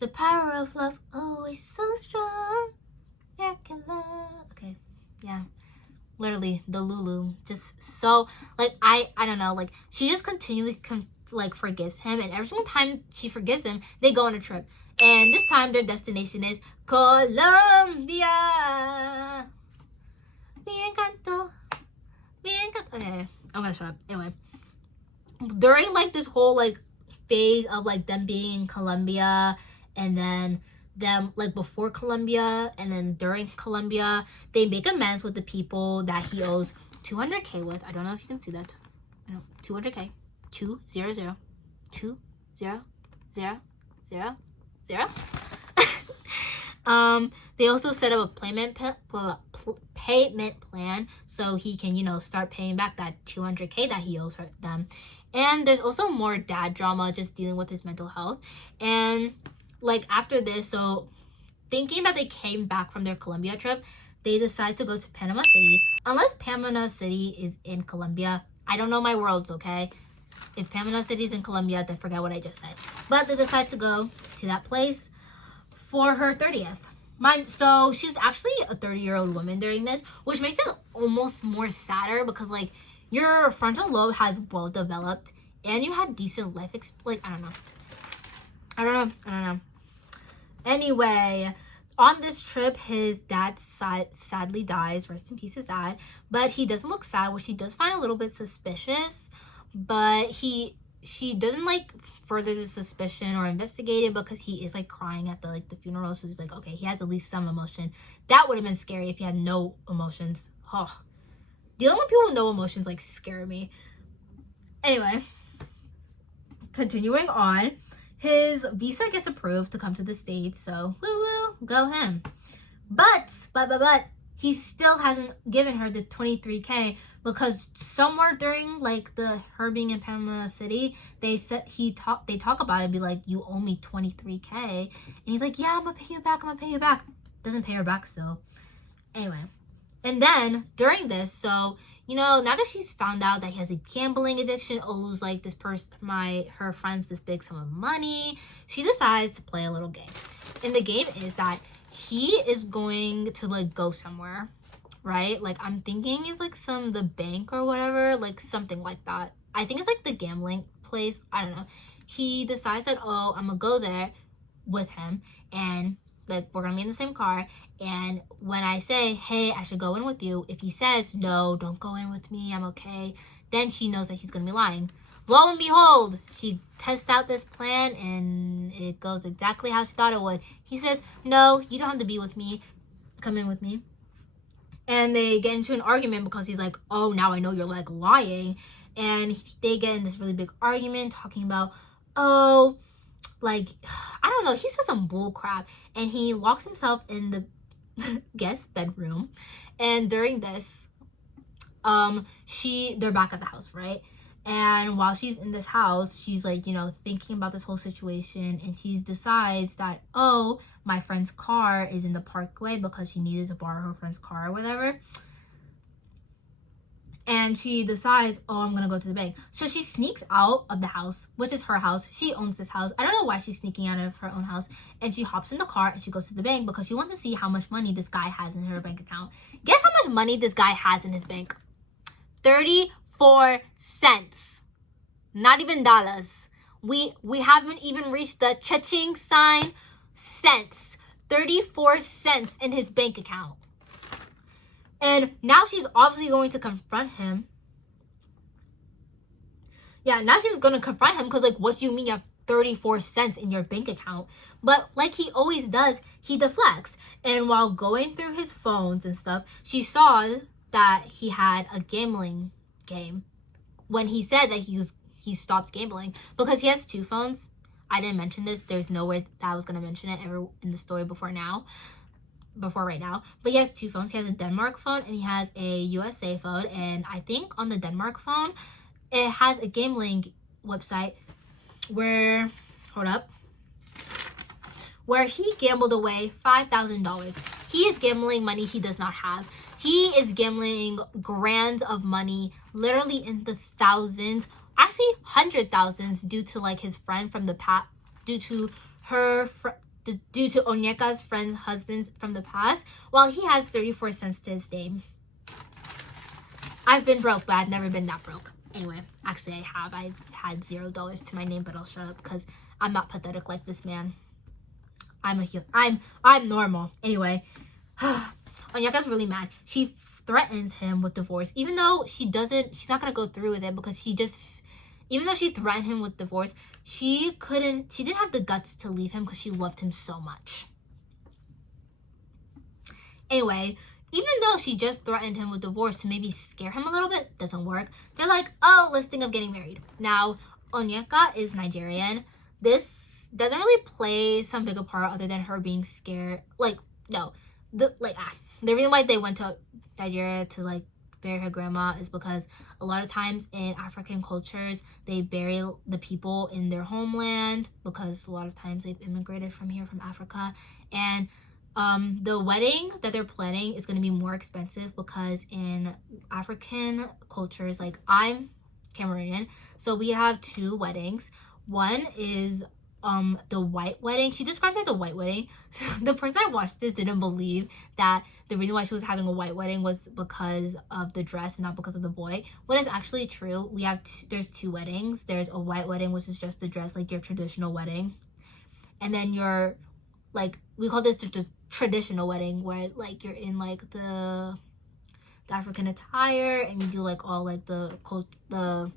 the power of love, always so strong. Okay, yeah. Literally, the Lulu. Just so, like, I don't know. Like, she just continually, forgives him. And every single time she forgives him, they go on a trip. And this time, their destination is Colombia. Me encanto. Okay, I'm gonna shut up. Anyway, during, like, this whole, like, phase of, like, them being in Colombia, and then them, like, before Colombia, and then during Colombia, they make amends with the people that he owes 200K with. I don't know if you can see that. I know, 200K. 200. 2000. They also set up a payment plan so he can, you know, start paying back that 200K that he owes them. And there's also more dad drama just dealing with his mental health. And, like, after this, so thinking that they came back from their Colombia trip, they decide to go to Panama City. Unless Panama City is in Colombia, I don't know my worlds, okay? If Panama City is in Colombia, then forget what I just said. But they decide to go to that place for her 30th. So she's actually a 30-year-old woman during this, which makes it almost more sadder because, like, your frontal lobe has well developed, and you had decent life I don't know. Anyway, on this trip, his dad sadly dies. Rest in peace, his dad. But he doesn't look sad, which he does find a little bit suspicious. But she doesn't like further the suspicion or investigate it because he is like crying at the funeral. So he's like, okay, he has at least some emotion. That would have been scary if he had no emotions. Oh, dealing with people with no emotions like scare me. Anyway, continuing on. His visa gets approved to come to the States, so woo, go him. But he still hasn't given her the 23K because somewhere during her being in Panama City, they talk about it and be like, you owe me 23K, and he's like, yeah, I'm gonna pay you back. Doesn't pay her back still. Anyway, and then during this, so now that she's found out that he has a gambling addiction, owes this person, her friends, this big sum of money, she decides to play a little game. And the game is that he is going to go somewhere, right? I'm thinking it's the bank or whatever, something like that. I think it's the gambling place. I don't know. He decides that, oh, I'm gonna go there with him, and we're gonna be in the same car, and when I say, hey, I should go in with you, if he says, no, don't go in with me, I'm okay, then she knows that he's gonna be lying. Lo and behold, she tests out this plan, and it goes exactly how she thought it would. He says, no, you don't have to be with me, come in with me. And they get into an argument because he's like, oh, now I know you're lying. And they get in this really big argument talking about, oh, I don't know, he says some bull crap, and he locks himself in the guest bedroom. And during this, they're back at the house, right? And while she's in this house, she's thinking about this whole situation, and she decides that, oh, my friend's car is in the parkway because she needed to borrow her friend's car or whatever. And she decides, oh, I'm gonna go to the bank. So she sneaks out of the house, which is her house. She owns this house. I don't know why she's sneaking out of her own house. And she hops in the car and she goes to the bank because she wants to see how much money this guy has in her bank account. Guess how much money this guy has in his bank? 34 cents. Not even dollars. We haven't even reached the cha-ching sign. Cents. 34 cents in his bank account. And now she's obviously going to confront him. Yeah, now she's going to confront him because, what do you mean you have 34 cents in your bank account? But like he always does, he deflects. And while going through his phones and stuff, she saw that he had a gambling game when he said that he stopped gambling because he has two phones. I didn't mention this. There's no way that I was going to mention it ever in the story before right now, but he has two phones. He has a Denmark phone and he has a USA phone, and I think on the Denmark phone it has a gambling website where he gambled away $5,000. He is gambling money he does not have. He is gambling grands of money, literally in the thousands, actually 100,000s, due to his friend from the past, due to Onyeka's friend's husband from the past, while he has 34 cents to his name. I've been broke, but I've never been that broke. Anyway, actually I have. I've had $0 to my name, but I'll shut up because I'm not pathetic like this man. I'm normal. Anyway, Onyeka's really mad. She threatens him with divorce, even though she's not gonna go through with it because even though she threatened him with divorce, she didn't have the guts to leave him because she loved him so much. Anyway, even though she just threatened him with divorce to maybe scare him a little bit, doesn't work. They're like, oh, let's think of getting married. Now, Onyeka is Nigerian. This doesn't really play some bigger part other than her being scared. The reason why they went to Nigeria to bury her grandma is because a lot of times in African cultures they bury the people in their homeland because a lot of times they've immigrated from Africa, and the wedding that they're planning is going to be more expensive because in African cultures, I'm Cameroonian, so we have two weddings. One is the white wedding. She described it the white wedding. The person that watched this didn't believe that the reason why she was having a white wedding was because of the dress and not because of the boy. What is actually true, we have there's two weddings. There's a white wedding, which is just the dress, like your traditional wedding, and then your, like, we call this the traditional wedding, where like you're in like the African attire and you do like all like the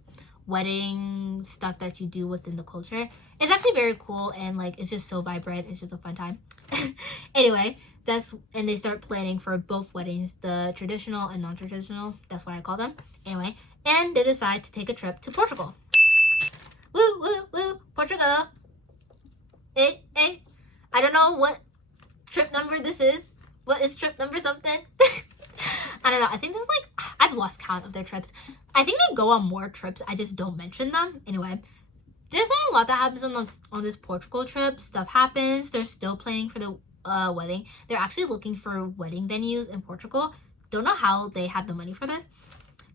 wedding stuff that you do within the culture. It's actually very cool, and like it's just so vibrant. It's just a fun time. Anyway, and they start planning for both weddings, the traditional and non-traditional. That's what I call them. Anyway, and they decide to take a trip to Portugal. Woo woo woo, Portugal. I don't know what trip number this is. What is trip number something? I don't know. I think this is like, I've lost count of their trips. I think they go on more trips. I just don't mention them. Anyway, there's not a lot that happens on this Portugal trip. Stuff happens. They're still planning for the wedding. They're actually looking for wedding venues in Portugal. Don't know how they have the money for this.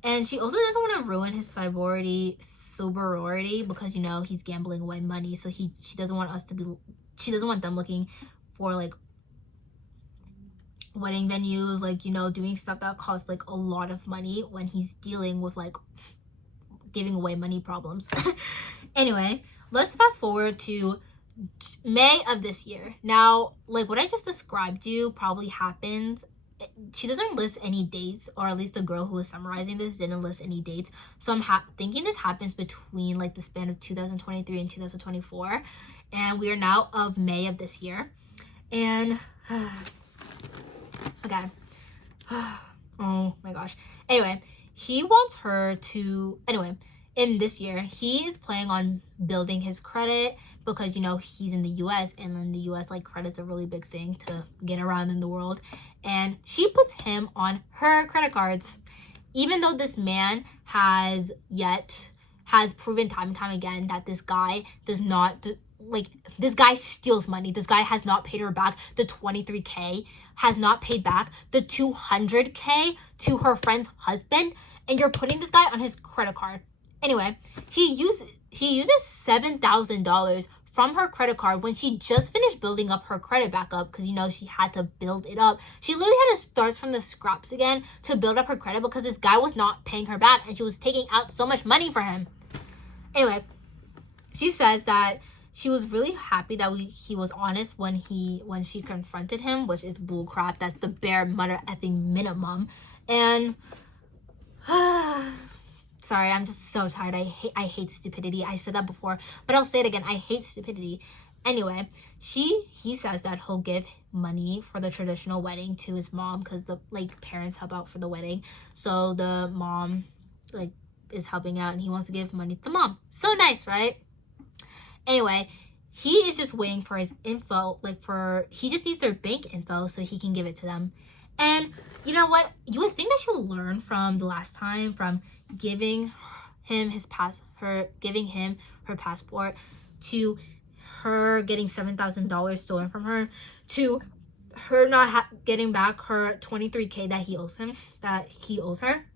And she also doesn't want to ruin his sorority because, you know, he's gambling away money. So she doesn't want she doesn't want them looking for like wedding venues, like, you know, doing stuff that costs like a lot of money when he's dealing with like giving away money problems. Anyway, let's fast forward to May of this year. Now, like what I just described to you probably happens. She doesn't list any dates, or at least the girl who was summarizing this didn't list any dates. So I'm thinking this happens between like the span of 2023 and 2024. And we are now of May of this year. And okay. Oh my gosh. Anyway, he wants her to, in this year, he is planning on building his credit because, you know, he's in the US, and in the US, like, credit's a really big thing to get around in the world. And she puts him on her credit cards, even though this man has proven time and time again that this guy does not, like, this guy steals money. This guy has not paid her back the $23K, has not paid back the $200K to her friend's husband, and you're putting this guy on his credit card. Anyway, he uses $7,000 from her credit card when she just finished building up her credit back up, because, you know, she had to build it up. She literally had to start from the scraps again to build up her credit because this guy was not paying her back and she was taking out so much money for him. Anyway, she says that she was really happy that he was honest when she confronted him, which is bullcrap. That's the bare mother effing minimum. And sorry, I'm just so tired. I hate stupidity. I said that before, but I'll say it again. I hate stupidity. Anyway, he says that he'll give money for the traditional wedding to his mom because the parents help out for the wedding. So the mom is helping out, and he wants to give money to the mom. So nice, right? Anyway, he is just waiting for his info. He just needs their bank info so he can give it to them. And you know what? You would think that she will learn from the last time, from giving him her passport, to her getting $7,000 stolen from her, to her not getting back her $23K that he owes her,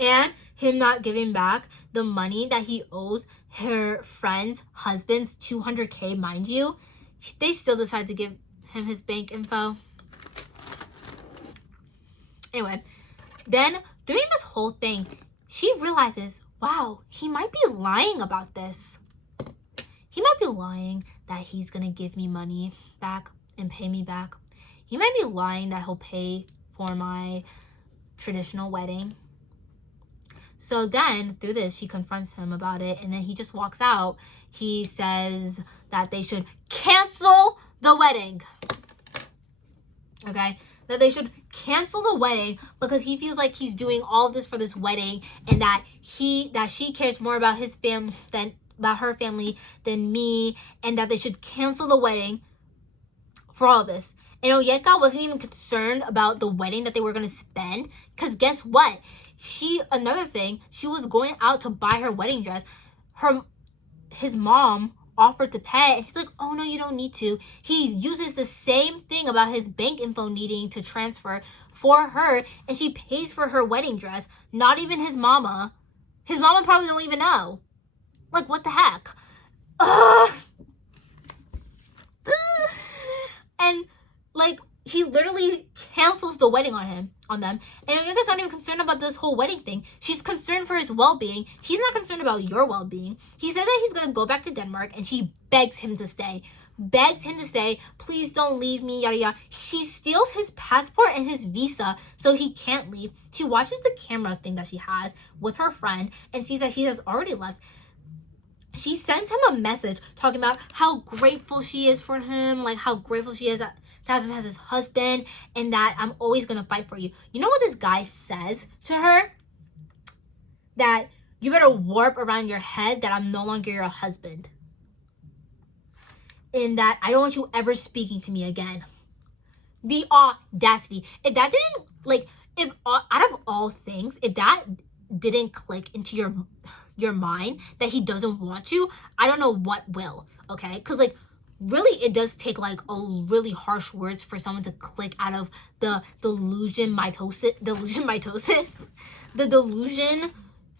and him not giving back the money that he owes her friend's husband's $200K, mind you. They still decide to give him his bank info. Anyway, then during this whole thing, she realizes, wow, he might be lying about this. He might be lying that he's gonna give me money back and pay me back. He might be lying that he'll pay for my traditional wedding. So then, through this, she confronts him about it, and then he just walks out. He says that they should cancel the wedding. Okay? That they should cancel the wedding because he feels like he's doing all of this for this wedding, and that she cares more about his family about her family than me, and that they should cancel the wedding for all of this. And Oyeka wasn't even concerned about the wedding that they were going to spend, because guess what? Another thing, she was going out to buy her wedding dress. His mom offered to pay, and she's like, oh no, you don't need to. He uses the same thing about his bank info needing to transfer for her, and she pays for her wedding dress. Not even his mama. His mama probably don't even know. Like, what the heck? Ugh. And like he literally cancels the wedding on them. And Yoonga's not even concerned about this whole wedding thing. She's concerned for his well-being. He's not concerned about your well-being. He said that he's gonna go back to Denmark, and she begs him to stay. Please don't leave me, yada yada. She steals his passport and his visa so he can't leave. She watches the camera thing that she has with her friend and sees that he has already left. She sends him a message talking about how grateful she is for him, like how grateful she is to have him as his husband, and that I'm always gonna fight for you. You know what this guy says to her? That you better warp around your head that I'm no longer your husband. In that I don't want you ever speaking to me again. The audacity. If that didn't, like, if out of all things, if that didn't click into your mind that he doesn't want you, I don't know what will, okay? Because, like, really it does take, like, a really harsh words for someone to click out of the delusion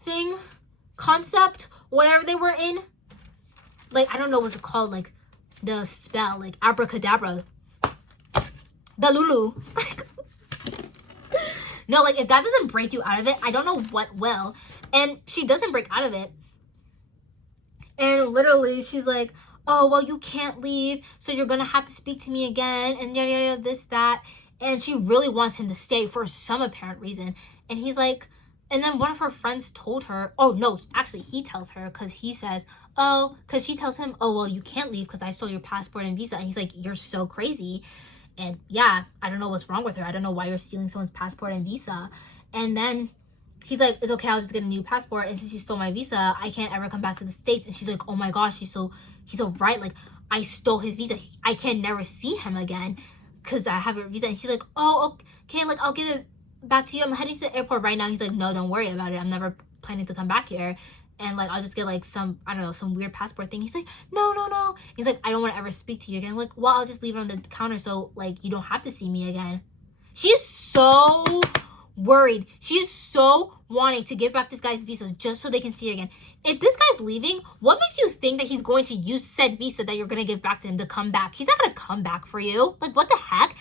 thing, concept, whatever they were in. Like, I don't know what's it called, like, the spell, like abracadabra, the Lulu. No, like if that doesn't break you out of it, I don't know what will. And she doesn't break out of it. And literally she's like, oh, well, you can't leave, so you're gonna have to speak to me again, and yada yada, this, that. And she really wants him to stay for some apparent reason. And he's like, and then one of her friends told her, oh no, actually he tells her, because he says, oh, because she tells him, oh, well, you can't leave because I stole your passport and visa. And he's like, you're so crazy. And yeah, I don't know what's wrong with her. I don't know why you're stealing someone's passport and visa. And then he's like, it's okay, I'll just get a new passport. And since you stole my visa, I can't ever come back to the States. And she's like, oh my gosh, he's so right. Like, I stole his visa. I can never see him again because I have a visa. And she's like, oh, okay, like, I'll give it back to you. I'm heading to the airport right now. He's like, no, don't worry about it. I'm never planning to come back here. And like, I'll just get like some, I don't know, some weird passport thing. He's like, no. He's like, I don't want to ever speak to you again. I'm like, well, I'll just leave it on the counter so like you don't have to see me again. She's so worried. She's so wanting to give back this guy's visa just so they can see her again. If this guy's leaving, what makes you think that he's going to use said visa that you're going to give back to him to come back? He's not going to come back for you. Like, what the heck?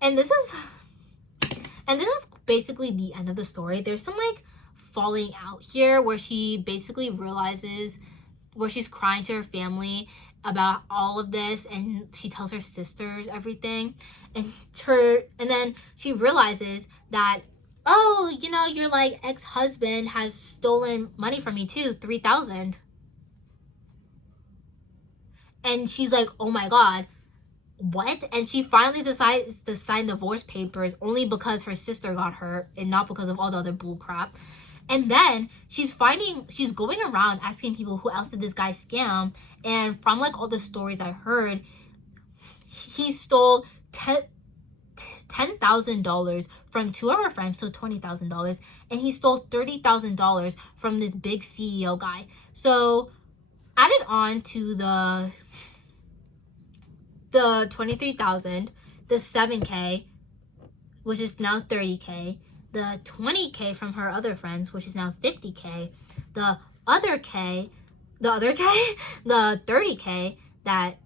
And this is basically the end of the story. There's some like falling out here where she basically realizes, where she's crying to her family about all of this, and she tells her sisters everything, and then she realizes that, oh, you know, your like ex-husband has stolen money from me too, 3,000. And she's like, oh my god, what? And she finally decides to sign divorce papers only because her sister got hurt and not because of all the other bull crap. And then she's going around asking people who else did this guy scam. And from like all the stories I heard, he stole $10,000 from two of her friends, so $20,000. And he stole $30,000 from this big CEO guy. So added on to the 23,000, the 7K, which is now 30K, the 20K from her other friends, which is now 50K, the 30K that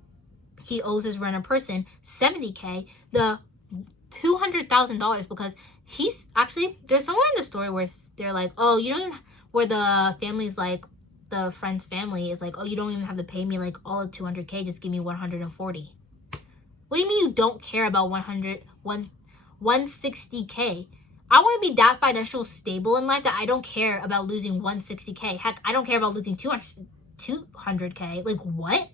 he owes his renter person, 70K, the $200,000, because he's actually, there's somewhere in the story where they're like, oh, you don't even, where the family's like, the friend's family is like, oh, you don't even have to pay me like all of 200K, just give me 140. What do you mean you don't care about 160K? I want to be that financially stable in life that I don't care about losing 160K. Heck, I don't care about losing 200K. Like, what?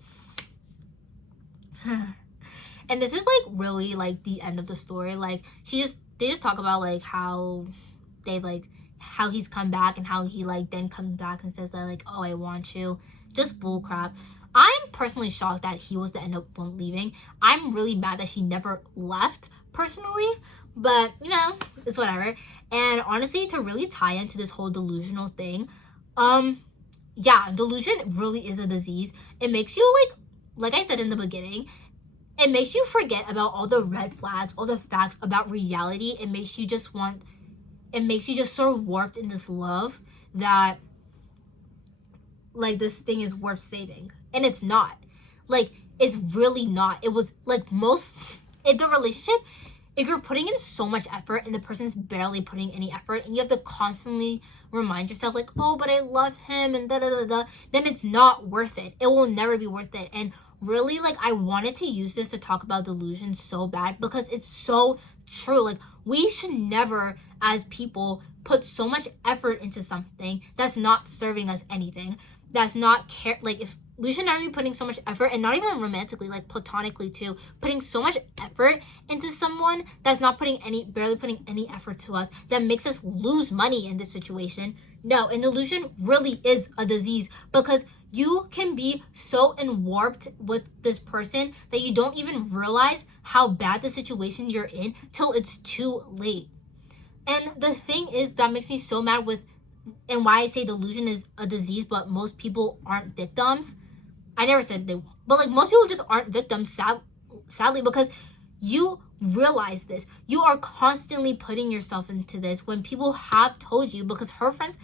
And this is like really like the end of the story. Like, they just talk about like how he's come back and how he like then comes back and says that like, oh, I want you. Just bull crap. I'm personally shocked that he was the end up leaving. I'm really mad that she never left personally, but you know, it's whatever. And honestly, to really tie into this whole delusional thing, yeah, delusion really is a disease. It makes you like I said in the beginning, it makes you forget about all the red flags, all the facts about reality. It makes you just so warped in this love that like this thing is worth saving, and it's not. Like, it's really not. It was like most in the relationship, if you're putting in so much effort and the person's barely putting any effort, and you have to constantly remind yourself like, oh, but I love him and da da da da, then it's not worth it. It will never be worth it. And really, like, I wanted to use this to talk about delusion so bad because it's so true. Like, we should never as people put so much effort into something that's not serving us anything, that's not care. Like, if we should never be putting so much effort, and not even romantically, like platonically too, putting so much effort into someone that's not barely putting any effort to us, that makes us lose money in this situation. No, and delusion really is a disease, because you can be so warped with this person that you don't even realize how bad the situation you're in till it's too late. And the thing is that makes me so mad with, and why I say delusion is a disease, but most people aren't victims. I never said they, but like most people just aren't victims, sadly, because you realize this. You are constantly putting yourself into this when people have told you, because her friends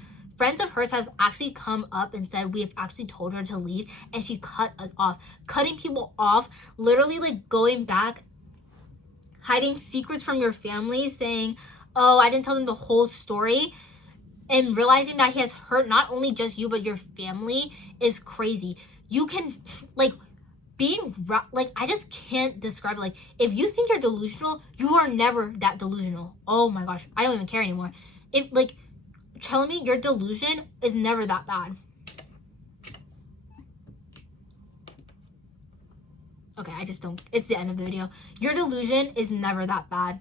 of hers have actually come up and said, we have actually told her to leave, and she cut us off. Cutting people off, literally like going back, hiding secrets from your family, saying, oh, I didn't tell them the whole story, and realizing that he has hurt not only just you but your family is crazy. You can, like, I just can't describe it. Like, if you think you're delusional, you are never that delusional. Oh my gosh, I don't even care anymore. If, like, telling me your delusion is never that bad. Okay, I just don't, it's the end of the video. Your delusion is never that bad.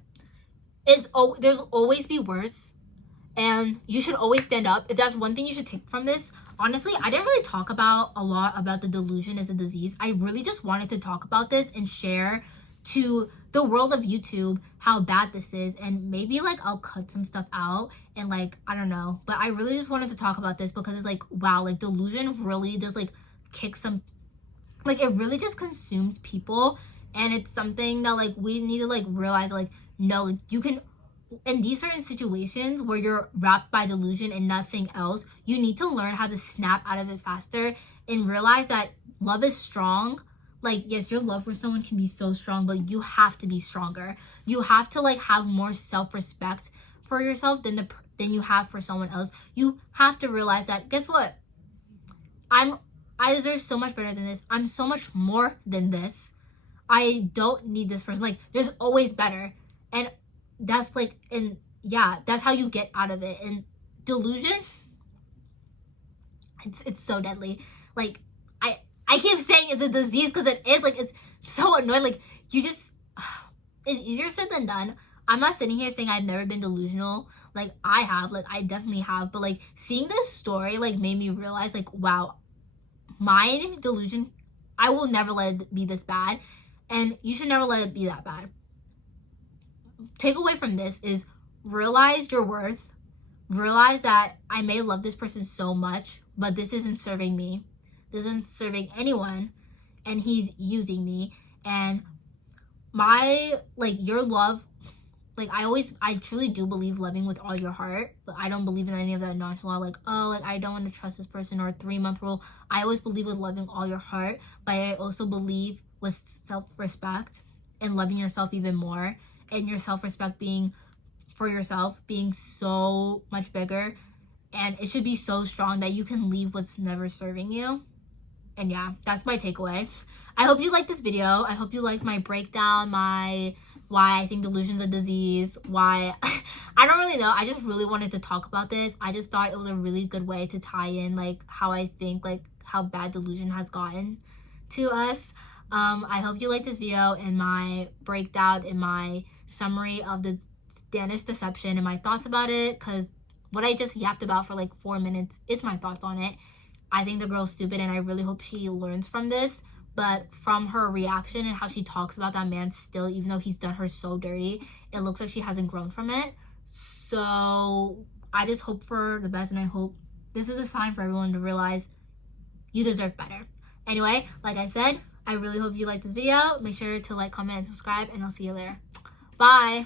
There's always be worse, and you should always stand up. If that's one thing you should take from this, honestly, I didn't really talk a lot about the delusion as a disease. I really just wanted to talk about this and share to the world of YouTube how bad this is, and maybe like I'll cut some stuff out, and like, I don't know, but I really just wanted to talk about this because it's like, wow, like delusion really does like kick some, like, it really just consumes people, and it's something that like we need to like realize, like, no, like, you can, in these certain situations where you're wrapped by delusion and nothing else, you need to learn how to snap out of it faster and realize that love is strong. Like, yes, your love for someone can be so strong, but you have to be stronger. You have to like have more self-respect for yourself than you have for someone else. You have to realize that, guess what? I deserve so much better than this. I'm so much more than this. I don't need this person. Like, there's always better. And that's like, and yeah, that's how you get out of it. And delusion, it's so deadly. Like, I keep saying it's a disease because it is. Like, it's so annoying. Like, you just, it's easier said than done. I'm not sitting here saying I've never been delusional. Like, I have. Like, I definitely have. But like, seeing this story like made me realize, like, wow, my delusion, I will never let it be this bad, and you should never let it be that bad. Takeaway from this is realize your worth. Realize that I may love this person so much, but this isn't serving me. This isn't serving anyone, and he's using me. And your love, like, I truly do believe loving with all your heart, but I don't believe in any of that nonchalant, like, oh, like, I don't want to trust this person, or 3-month rule. I always believe with loving all your heart, but I also believe with self-respect and loving yourself even more, and your self-respect being for yourself being so much bigger, and it should be so strong that you can leave what's never serving you. And yeah, that's my takeaway. I hope you liked this video. I hope you liked my breakdown, why I think delusion's a disease, why I don't really know. I just really wanted to talk about this. I just thought it was a really good way to tie in like how I think, like, how bad delusion has gotten to us. I hope you liked this video and my breakdown and my summary of the Danish deception and my thoughts about it, because what I just yapped about for like 4 minutes is my thoughts on it. I think the girl's stupid, and I really hope she learns from this. But from her reaction and how she talks about that man still, even though he's done her so dirty, it looks like she hasn't grown from it. So I just hope for the best, and I hope this is a sign for everyone to realize you deserve better. Anyway, like I said, I really hope you liked this video. Make sure to like, comment, and subscribe, and I'll see you later. Bye!